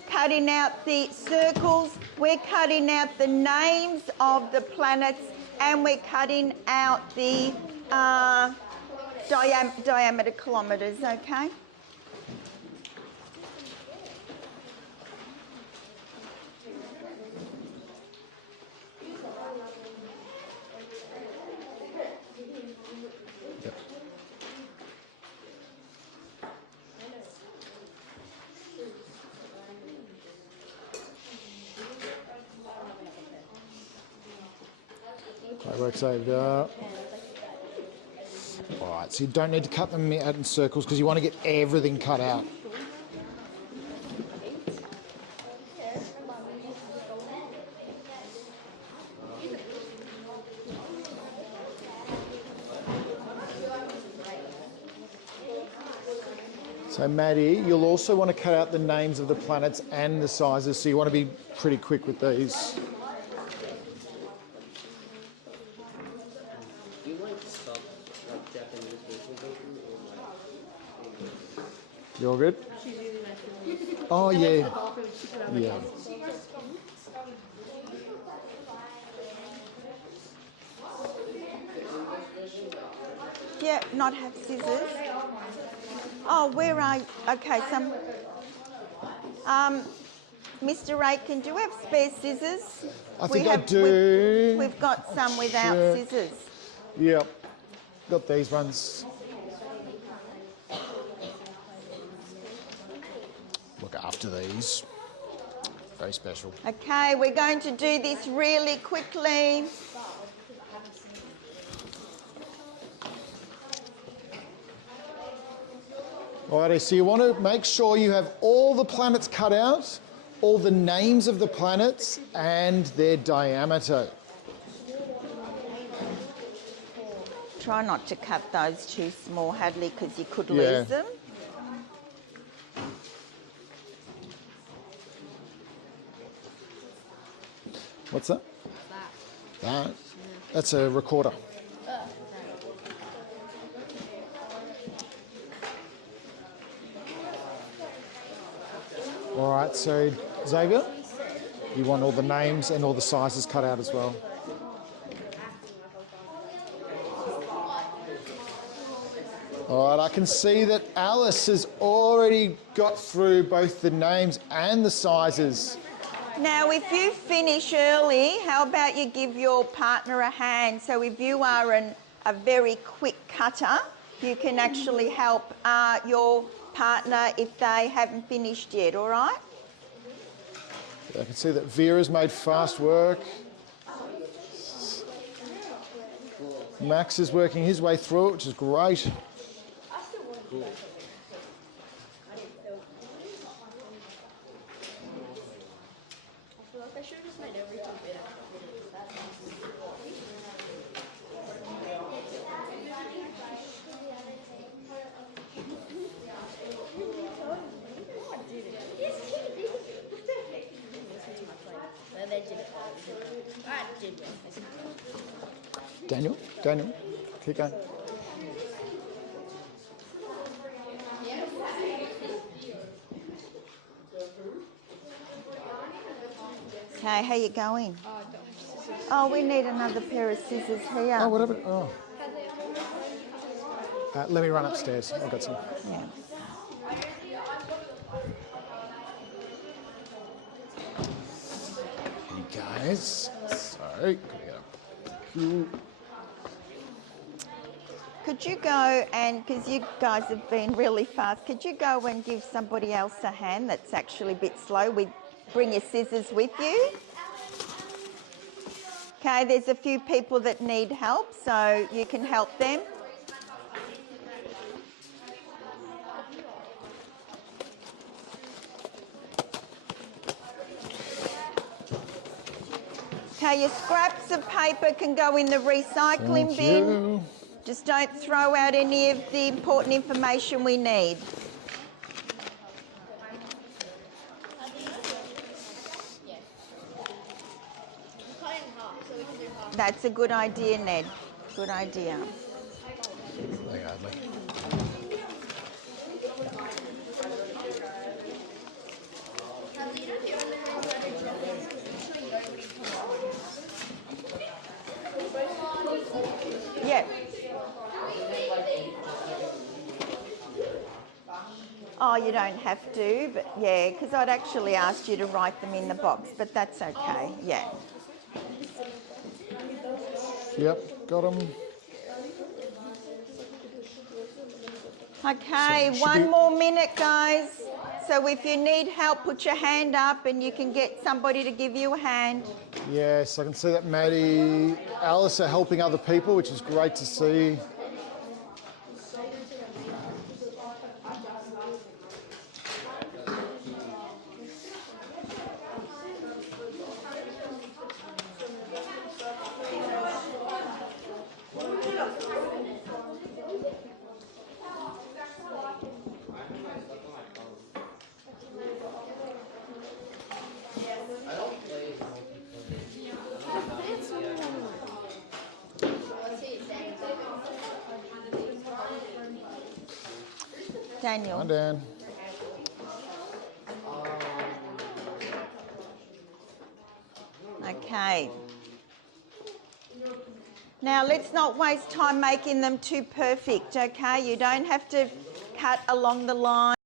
cutting out the circles, we're cutting out the names of the planets, and we're cutting out the diameter kilometres, okay? That works over. All right, so you don't need to cut them out in circles because you want to get everything cut out. So Maddie, you'll also want to cut out the names of the planets and the sizes, so you want to be pretty quick with these. Do you like sub like Japanese versions or You all good? Oh yeah. Yeah. Yeah, not have scissors. Oh, where are you? Okay, some. Mr. Aiken, do you have spare scissors? I think I do. We've got some without Sure. scissors. Yep. Got these ones. Look after these. Very special. Okay, we're going to do this really quickly. Alrighty, so you want to make sure you have all the planets cut out, all the names of the planets, and their diameter. Try not to cut those too small, Hadley, because you could lose them. What's that? That. That's a recorder. All right, so Xavier, you want all the names and all the sizes cut out as well. All right, I can see that Alice has already got through both the names and the sizes. Now, if you finish early, how about you give your partner a hand? So if you are a very quick cutter, you can actually help your partner if they haven't finished yet, all right? I can see that Vera's made fast work. Max is working his way through it, which is great. Daniel, keep going. Okay, how you going? Oh, I don't have scissors. Oh, we need another pair of scissors here. Oh, whatever. Oh. Have they all Let me run upstairs. I've got some. Yeah. You guys. Sorry. Could you go and, because you guys have been really fast, could you go and give somebody else a hand that's actually a bit slow? Bring your scissors with you. Okay, there's a few people that need help, so you can help them. Okay, your scraps of paper can go in the recycling bin. Just don't throw out any of the important information we need. That's a good idea, Ned. Good idea. Yeah. Oh, you don't have to, but yeah, because I'd actually asked you to write them in the box, but that's okay, yeah. Yep, got them. Okay, one more minute, guys. So if you need help, put your hand up and you can get somebody to give you a hand. Yes, I can see that Maddie, Alice are helping other people, which is great to see. Daniel. Hi, Dan. Okay. Now let's not waste time making them too perfect, okay? You don't have to cut along the line.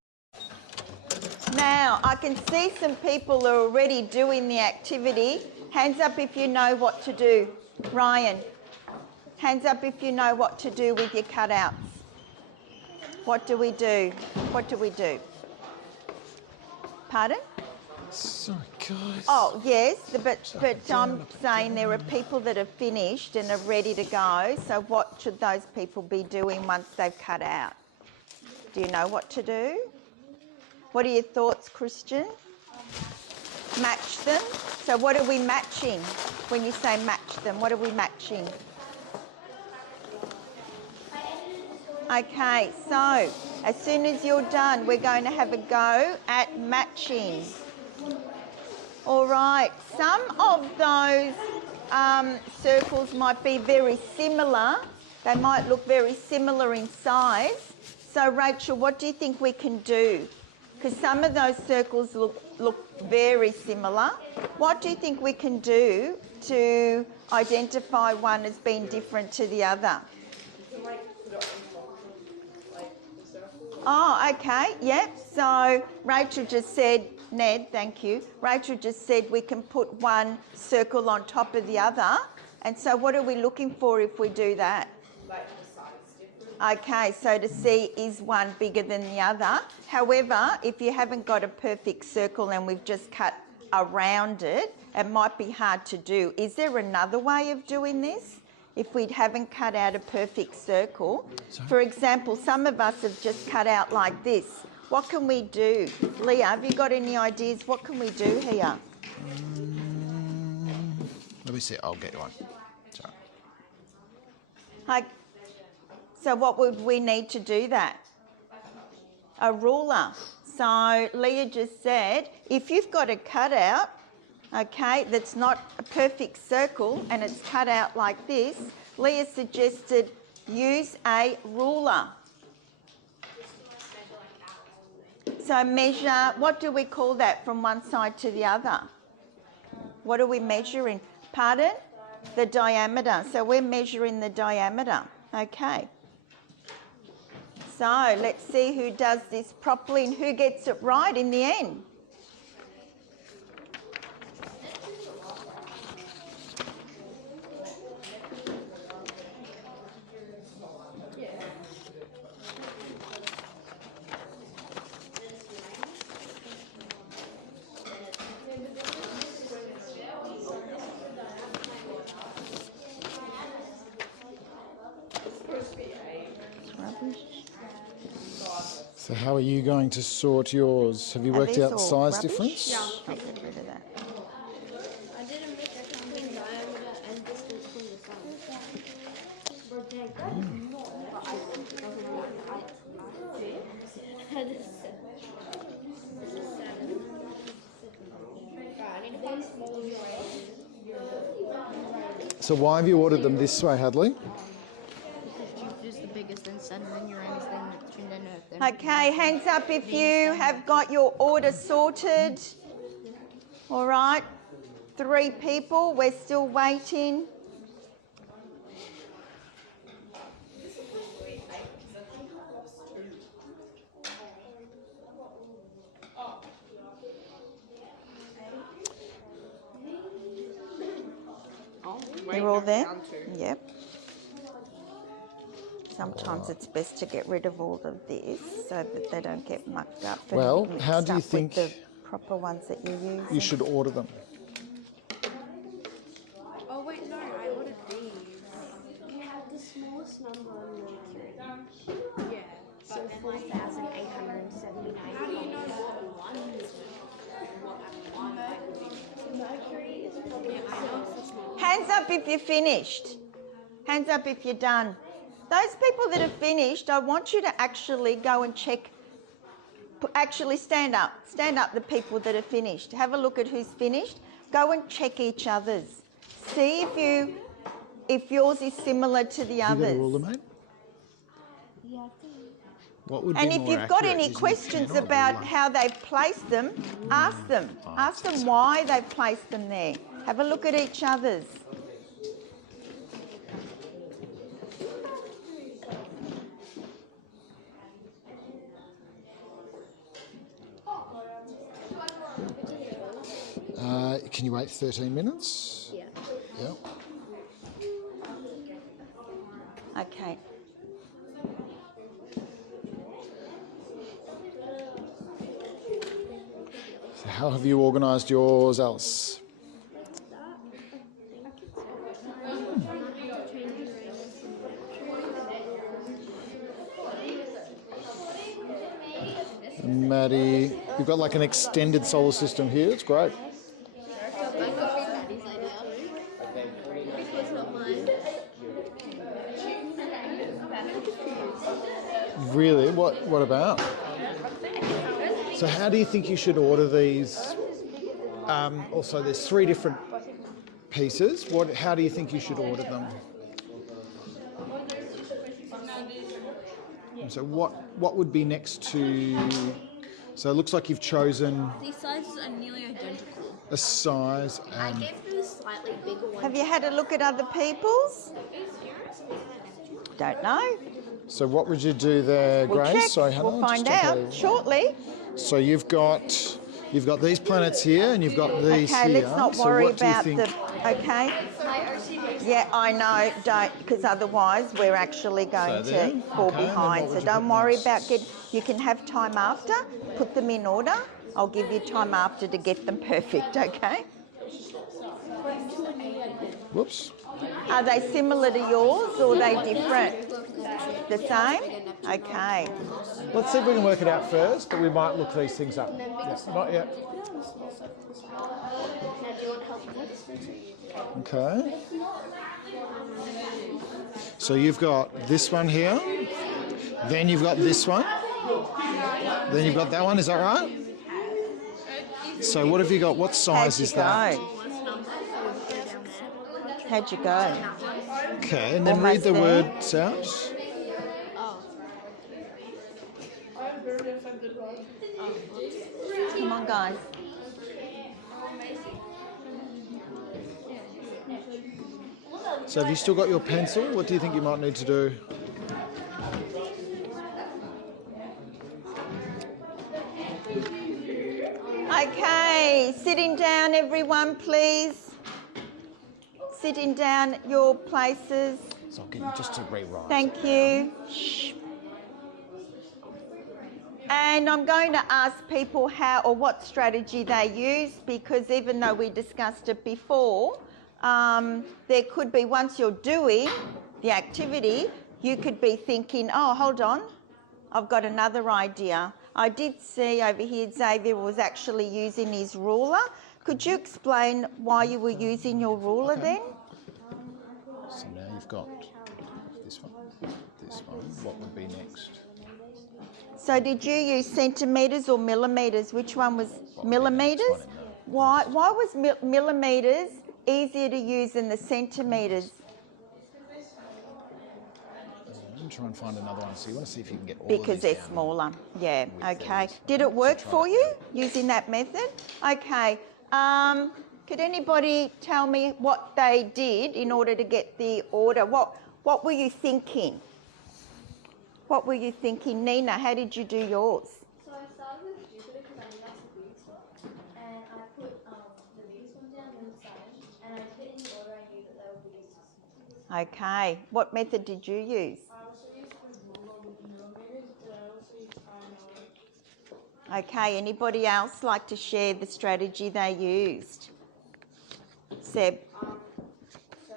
Now, I can see some people are already doing the activity. Hands up if you know what to do. Ryan, hands up if you know what to do with your cutouts. What do we do? What do we do? Pardon? Sorry, guys. Oh, yes, but I'm saying there are people that have finished and are ready to go. So what should those people be doing once they've cut out? Do you know what to do? What are your thoughts, Christian? Match them. So what are we matching? When you say match them, what are we matching? Okay, so as soon as you're done, we're going to have a go at matching. All right, some of those circles might be very similar. They might look very similar in size. So Rachel, what do you think we can do? Because some of those circles look very similar. What do you think we can do to identify one as being different to the other? Oh, okay, yep. So Rachel just said, Ned, thank you. Rachel just said we can put one circle on top of the other. And so what are we looking for if we do that? Okay, so to see is one bigger than the other. However, if you haven't got a perfect circle and we've just cut around it, it might be hard to do. Is there another way of doing this? If we haven't cut out a perfect circle. For example, some of us have just cut out like this. What can we do? Leah, have you got any ideas? What can we do here? Let me see. I'll get you one. Sorry. So what would we need to do that? A ruler. So Leah just said, if you've got a cutout, okay, that's not a perfect circle and it's cut out like this, Leah suggested use a ruler. So measure, what do we call that from one side to the other? What are we measuring? Pardon? The diameter. So we're measuring the diameter. Okay. So let's see who does this properly and who gets it right in the end. So how are you going to sort yours? Have you Are worked these out the all size rubbish? difference? Yeah. I'll get rid of that. I did a mistake between diameter and distance from the sun. But I think it doesn't work. I did 7. I need to find smaller triangles. So why have you ordered them this way, Hadley? Because you choose the biggest and send in your own thing between the nerve. Okay, hands up if you have got your order sorted. All right, 3 people, we're still waiting. You're all there? Yep. Sometimes it's best to get rid of all of this so that they don't get mucked up. And Well, mixed how do you up with think the proper ones that you're using? you should order them? Oh wait, no, I ordered these. You have the smallest number on Mercury. Yeah. So 4,879. How do you know what one Mercury is probably Hands up if you're finished. Hands up if you're done. Those people that are finished, I want you to actually go and check. Actually stand up. Stand up, the people that are finished. Have a look at who's finished. Go and check each other's. See if yours is similar to the Have you got a others. ruler, mate? Yeah. What would And be if more you've got accurate, any using a questions pen or a about ruler? how they've placed them, ask them. Ask them why they've placed them there. Have a look at each other's. Can you wait 13 minutes? Yeah. Yeah. Okay. So how have you organised yours, Alice? And Maddie, you've got like an extended solar system here. It's great. Really? What about? So how do you think you should order these? Also, there's 3 different pieces. How do you think you should order them? And so what would be next to? So it looks like you've chosen These sizes are nearly identical. a size I and gave them a slightly bigger one. Have you had a look at other people's? Don't know. so what would you do there, We'll Grace? check. Sorry, Hannah, We'll find just out okay. shortly. So you've got these planets here and you've got these Okay, here. let's not So worry what do you about think? the. Okay. Yeah, I know. Don't, because otherwise we're actually going there, to fall okay, and then behind. what So would you don't put worry next? about You can have time after. Put them in order. I'll give you time after to get them perfect. Okay. Whoops. Are they similar to yours or are they different? The same? Okay. Let's see if we can work it out first, but we might look these things up. Yeah, not yet. Now, do you want help with this? Okay. So you've got this one here, then you've got this one, then you've got that one, is that right? So what have you got? What size is that? How'd you go? Okay, and then Almost read the there. words out. I'm very offended by it. Come on, guys. So have you still got your pencil? What do you think you might need to do? Okay, sitting down everyone please. Sitting down at your places. So I'll get you just to rewrite. Thank you. Shh. And I'm going to ask people how or what strategy they use, because even though we discussed it before, there could be, once you're doing the activity, you could be thinking, oh, hold on, I've got another idea. I did see over here Xavier was actually using his ruler. Could you explain why you were using your ruler then? So now you've got this one, this one. What would be next? So did you use centimetres or millimetres? Which one was millimetres? Why was millimetres easier to use than the centimetres? Let me try and find another one. So you want to see if you can get all Because of these they're down smaller. Yeah, with okay. these. Did it work try for that. you using that method? Okay. Could anybody tell me what they did in order to get the order? What were you thinking? What were you thinking? Nina, how did you do yours? So I started with Jupiter because I knew that's the biggest one. And I put the biggest one down on the side. And I did it in the order I knew that they were biggest. Okay. What method did you use? I also used the ruler with millimeters, but I also used iron. Okay. Anybody else like to share the strategy they used? Seb. So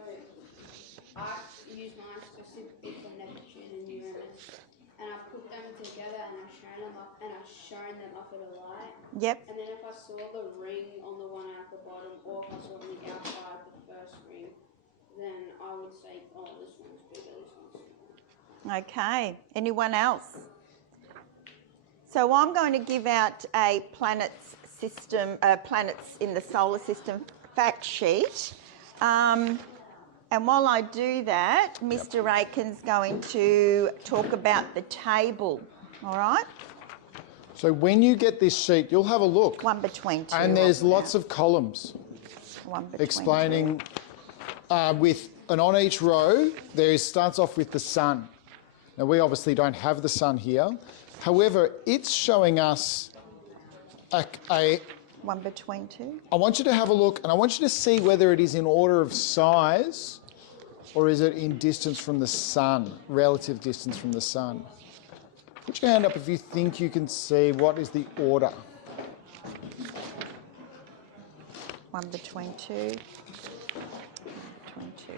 I use mine specifically for Neptune and Uranus, and I put them together and I've shown them up at a light. Yep. And then if I saw the ring on the one at the bottom, or if I saw it on the outside of the first ring, then I would say, oh, this one's bigger, this one's smaller. Okay. Anyone else? So I'm going to give out a planets in the solar system fact sheet. And while I do that, Mr. Aiken's going to talk about the table. All right? So when you get this sheet, you'll have a look. One between two. And there's lots of columns One between explaining with, and on each row, starts off with the sun. Now we obviously don't have the sun here. However, it's showing us one between two. I want you to have a look, and I want you to see whether it is in order of size or is it in distance from the sun, relative distance from the sun. Put your hand up if you think you can see what is the order. One between two. Between two.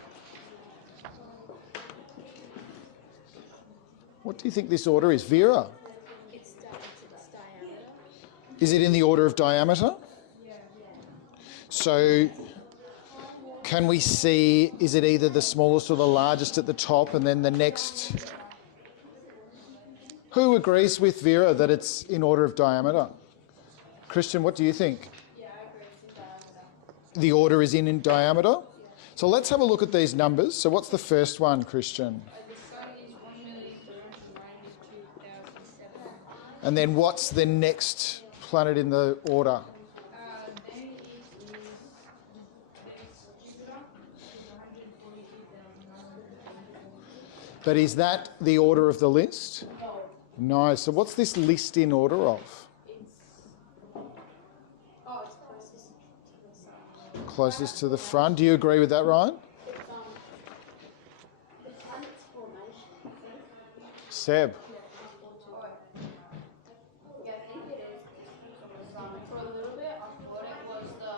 What do you think this order is, Vera? It's diameter. Is it in the order of diameter? Yeah. So can we see, is it either the smallest or the largest at the top and then the next? Who agrees with Vera that it's in order of diameter? Christian, what do you think? Yeah, I agree. It's in diameter. The order is in diameter? So let's have a look at these numbers. So what's the first one, Christian? The sun is 1,392,007. And then what's the next planet in the order? Then it is Jupiter, which is 142,924. But is that the order of the list? No. So what's this list in order of? It's closest to the sun. Closest to the front. Do you agree with that, Ryan? The planet's formation. Seb? Yeah, I think it is from the sun. For a little bit, I thought it was the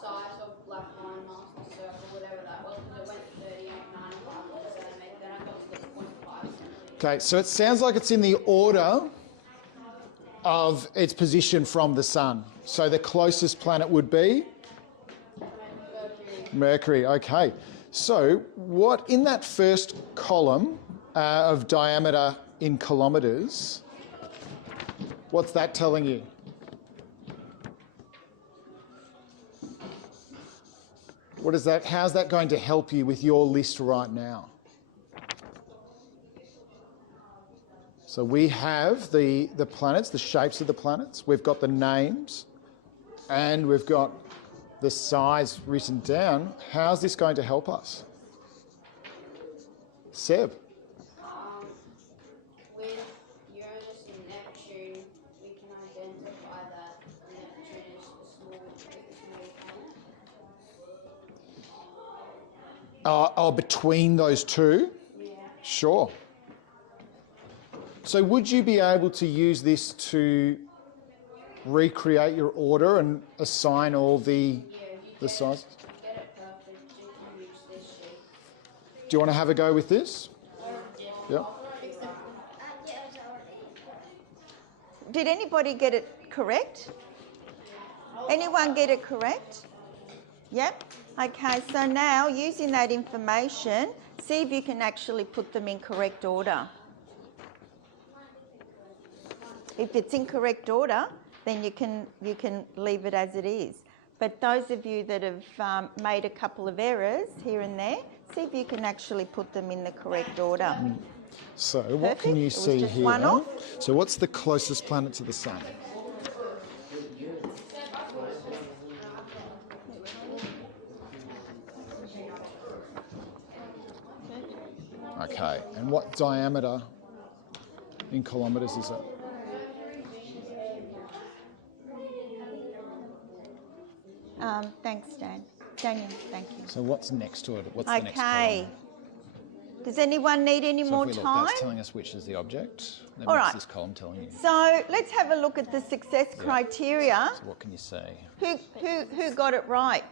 size of Black Line, Master Circle, whatever that was, because it went 38, 95, then I got to the 0.5. Okay, so it sounds like it's in the order of its position from the sun. So the closest planet would be? Mercury, okay. So what in that first column of diameter in kilometres, what's that telling you? What is that? How's that going to help you with your list right now? So we have the planets, the shapes of the planets. We've got the names and we've got the size written down. How's this going to help us? Seb. With Uranus and Neptune, we can identify that Neptune is a small planet. Between those two? Yeah. Sure. So would you be able to use this to recreate your order and assign all the sizes? Get it perfect, you can use this sheet. Do you want to have a go with this? Yep. Did anybody get it correct? Anyone get it correct? Yep. Okay, so now using that information, see if you can actually put them in correct order. If it's in correct order, then you can leave it as it is. But those of you that have made a couple of errors here and there, see if you can actually put them in the correct order. So what can you Perfect. It was see just here? one off. So what's the closest planet to the sun? Okay, and what diameter in kilometres is it? Thanks, Dan. Daniel, thank you. So what's next to it? What's the next Okay. column? Does anyone need any So more if we look, time? that's telling us which is the object. Then All what's right. this column telling you? So let's have a look at the success criteria. So what can you say Who got it right?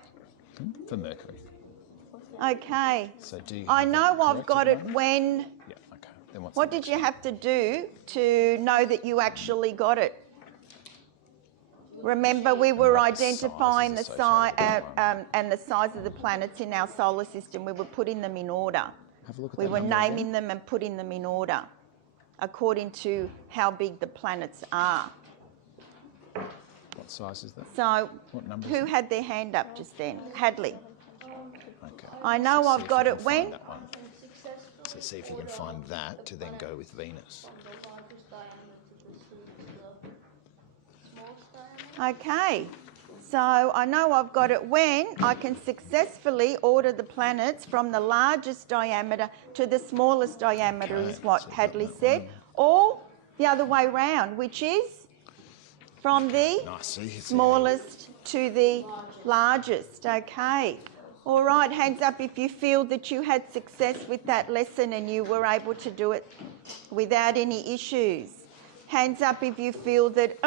for Mercury? Okay. So do you I have know that I've correct got at it the moment? when. Yeah, okay. Then what's What the did you have to do to know that you actually got it? Remember, we were what size identifying is the associated size with that and the size of the planets in our solar system. We were putting them in order. Have a look at We that were number naming again. them and putting them in order according to how big the planets are. What size is that? So, What number is who it? had their hand up just then? Hadley. Okay. I know So I've see if got you it can when? find that one. So see if you can find that to then go with Venus. Okay, so I know I've got it when I can successfully order the planets from the largest diameter to the smallest diameter, Okay, is what so Hadley that said, one. or the other way round, which is from the Nice, see, it's smallest to the largest. Okay. All right, hands up if you feel that you had success with that lesson and you were able to do it without any issues. Hands up if you feel that,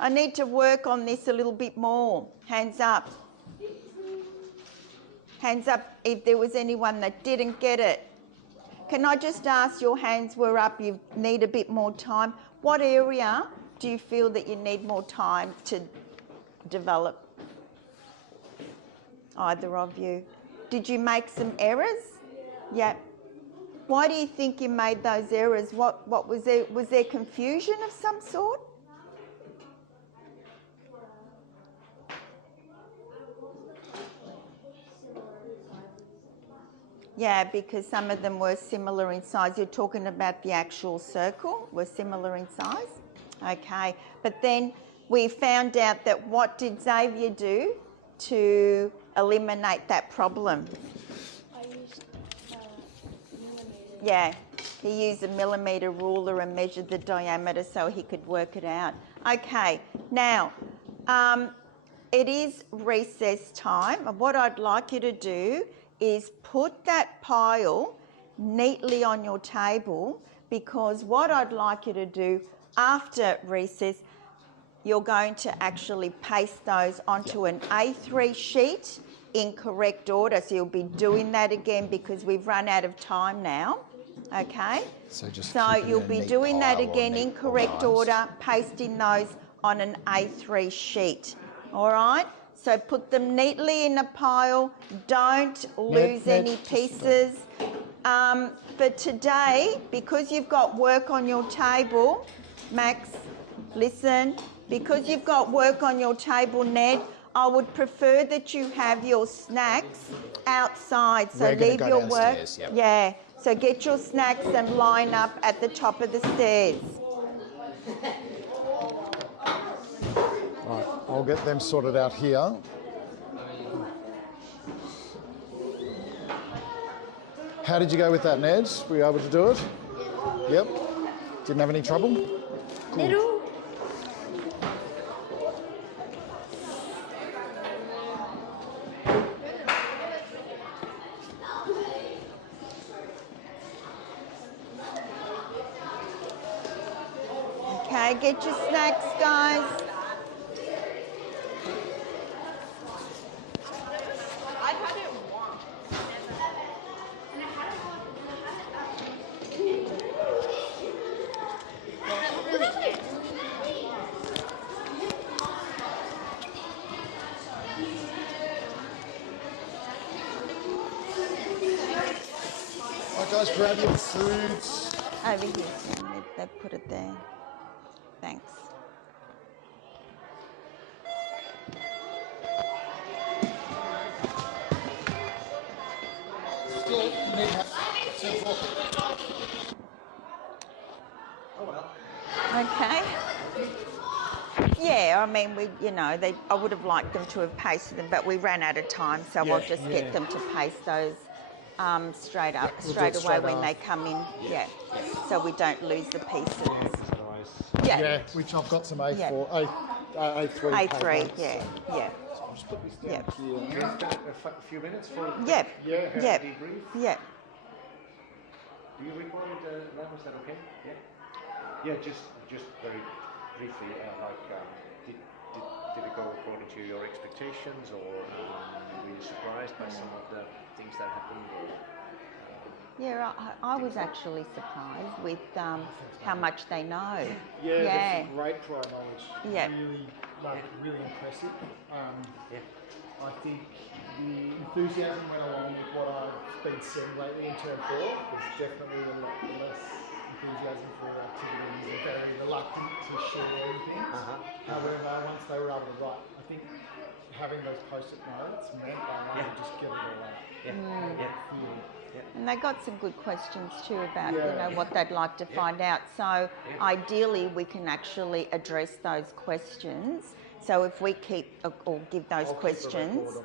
I need to work on this a little bit more. Hands up. Hands up if there was anyone that didn't get it. Can I just ask, your hands were up, you need a bit more time. What area do you feel that you need more time to develop? Either of you. Did you make some errors? Yeah. Why do you think you made those errors? What was there? Was there confusion of some sort? Yeah, because some of them were similar in size. You're talking about the actual circle were similar in size? Okay. But then we found out that what did Xavier do to eliminate that problem? I used millimeters. Yeah, he used a millimetre ruler and measured the diameter so he could work it out. Okay, now, it is recess time. And what I'd like you to do is put that pile neatly on your table, because what I'd like you to do after recess, you're going to actually paste those onto an A3 sheet in correct order. So you'll be doing that again because we've run out of time now. Okay? So just So keep it you'll in a be neat doing that pile or again neat in correct organised. order, pasting those on an A3 sheet. All right? So put them neatly in a pile. Don't lose any pieces. For today, because you've got work on your table, Max, listen, because you've got work on your table, Ned, I would prefer that you have your snacks outside. So We're gonna leave go your work. downstairs, yep. Yeah. So get your snacks and line up at the top of the stairs. Right, I'll get them sorted out here. How did you go with that, Ned? Were you able to do it? Yep. Didn't have any trouble? Little. Okay, get your snacks, guys. Right, guys, grab your foods. Over here. They put it there. Thanks. Still need help. Okay. Yeah, I mean, I would have liked them to have pasted them, but we ran out of time, so I'll just get them to paste those straight away when they come in. Yeah. So we don't lose the pieces. Yeah, which I've got some A4, A3. A3, yeah. So I'll just put this down here. Can I spend a few minutes for Yeah. debrief? Yeah. Do you recorded that? Was that okay? Yeah. Yeah, just very briefly, did it go according to your expectations, or were you surprised by some of the things that happened? Or, Yeah, I was actually surprised with how much they know. Yeah, that's great prior knowledge. Yeah. Really impressive. I think the enthusiasm went along with what I've been seeing lately in term 4. There's definitely a lot less enthusiasm for activities and very reluctant to share anything. However, once they were able to write, I think having those post-it notes meant they wanted to just get it all out. And they got some good questions too about what they'd like to find out. So ideally we can actually address those questions. So if we keep or give those questions,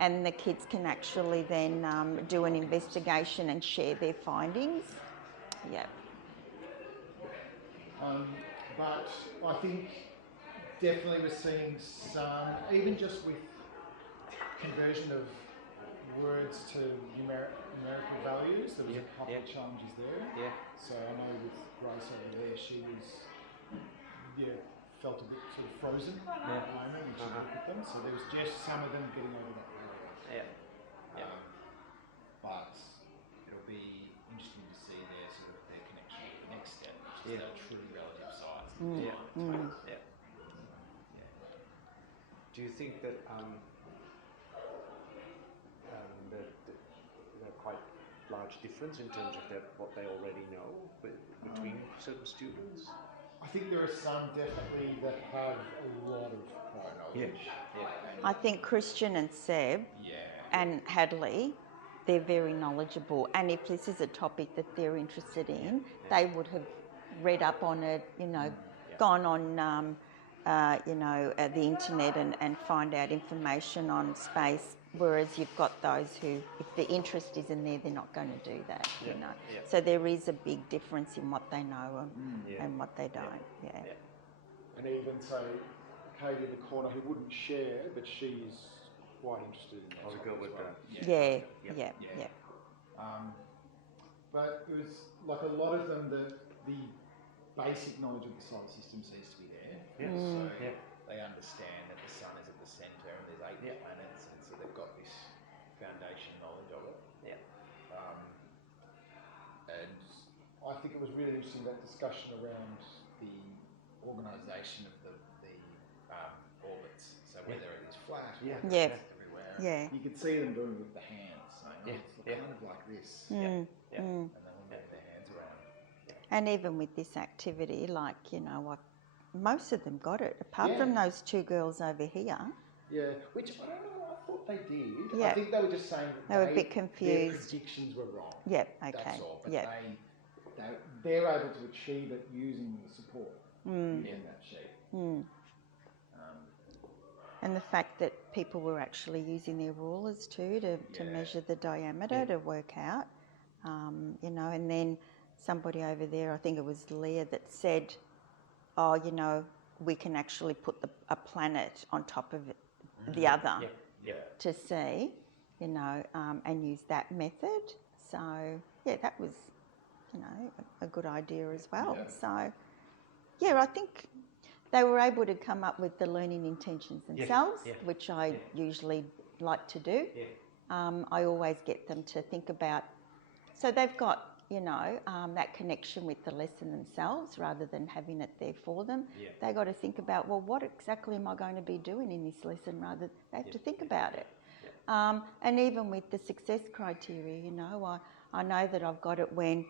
and the kids can actually then do an investigation and share their findings. Yeah. But I think definitely we're seeing some, even just with conversion of words to numerical values, there was a couple of challenges there. Yeah. So I know with Grace over there, she was, felt a bit sort of frozen at the moment when she looked at them. So there was just some of them getting over that hurdle. But it'll be interesting to see their connection with the next step, which is that true relative size. Do you think that the quite large difference in terms of what they already know between certain students? I think there are some definitely that have a lot of prior knowledge. I think Christian and Seb and Hadley, they're very knowledgeable, and if this is a topic that they're interested in, they would have read up on it, gone on the internet and find out information on space, whereas you've got those who, if the interest isn't there, they're not going to do that, So there is a big difference in what they know and what they don't, And even say, Katie in the corner who wouldn't share, but she's quite interested in that. I'll go with that. But it was like a lot of them, the basic knowledge of the solar system seems to be there. So they understand that the sun is at the centre and there's 8 planets, and so they've got this foundation knowledge of it. And I think it was really interesting, that discussion around the organisation of the orbits. So whether it is flat or everywhere. You could see them doing it with the hands, saying, it's kind of like this. And then we'll get their hands around it. And even with this activity, like, most of them got it, apart from those 2 girls over here. Yeah, which I don't know, I thought they did. I think they were just saying that they were a bit confused. Their predictions were wrong. That's all. But they're able to achieve it using the support in that sheet. And the fact that people were actually using their rulers too to measure the diameter to work out, you know, and then somebody over there, I think it was Leah, that said, oh, you know, we can actually put a planet on top of the other to see, you know, and use that method. So, yeah, that was, you know, a good idea as well. So, yeah, I think they were able to come up with the learning intentions themselves, which I usually like to do. I always get them to think about, so they've got, you know, that connection with the lesson themselves rather than having it there for them. They got to think about, well, what exactly am I going to be doing in this lesson, rather they have to think about it. And even with the success criteria, you know, I know that I've got it when,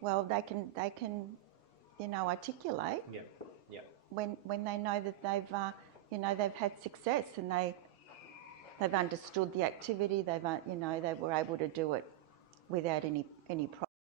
well, they can, you know, articulate when they know that they've, you know, they've had success and they've understood the activity, you know, they were able to do it without any problem.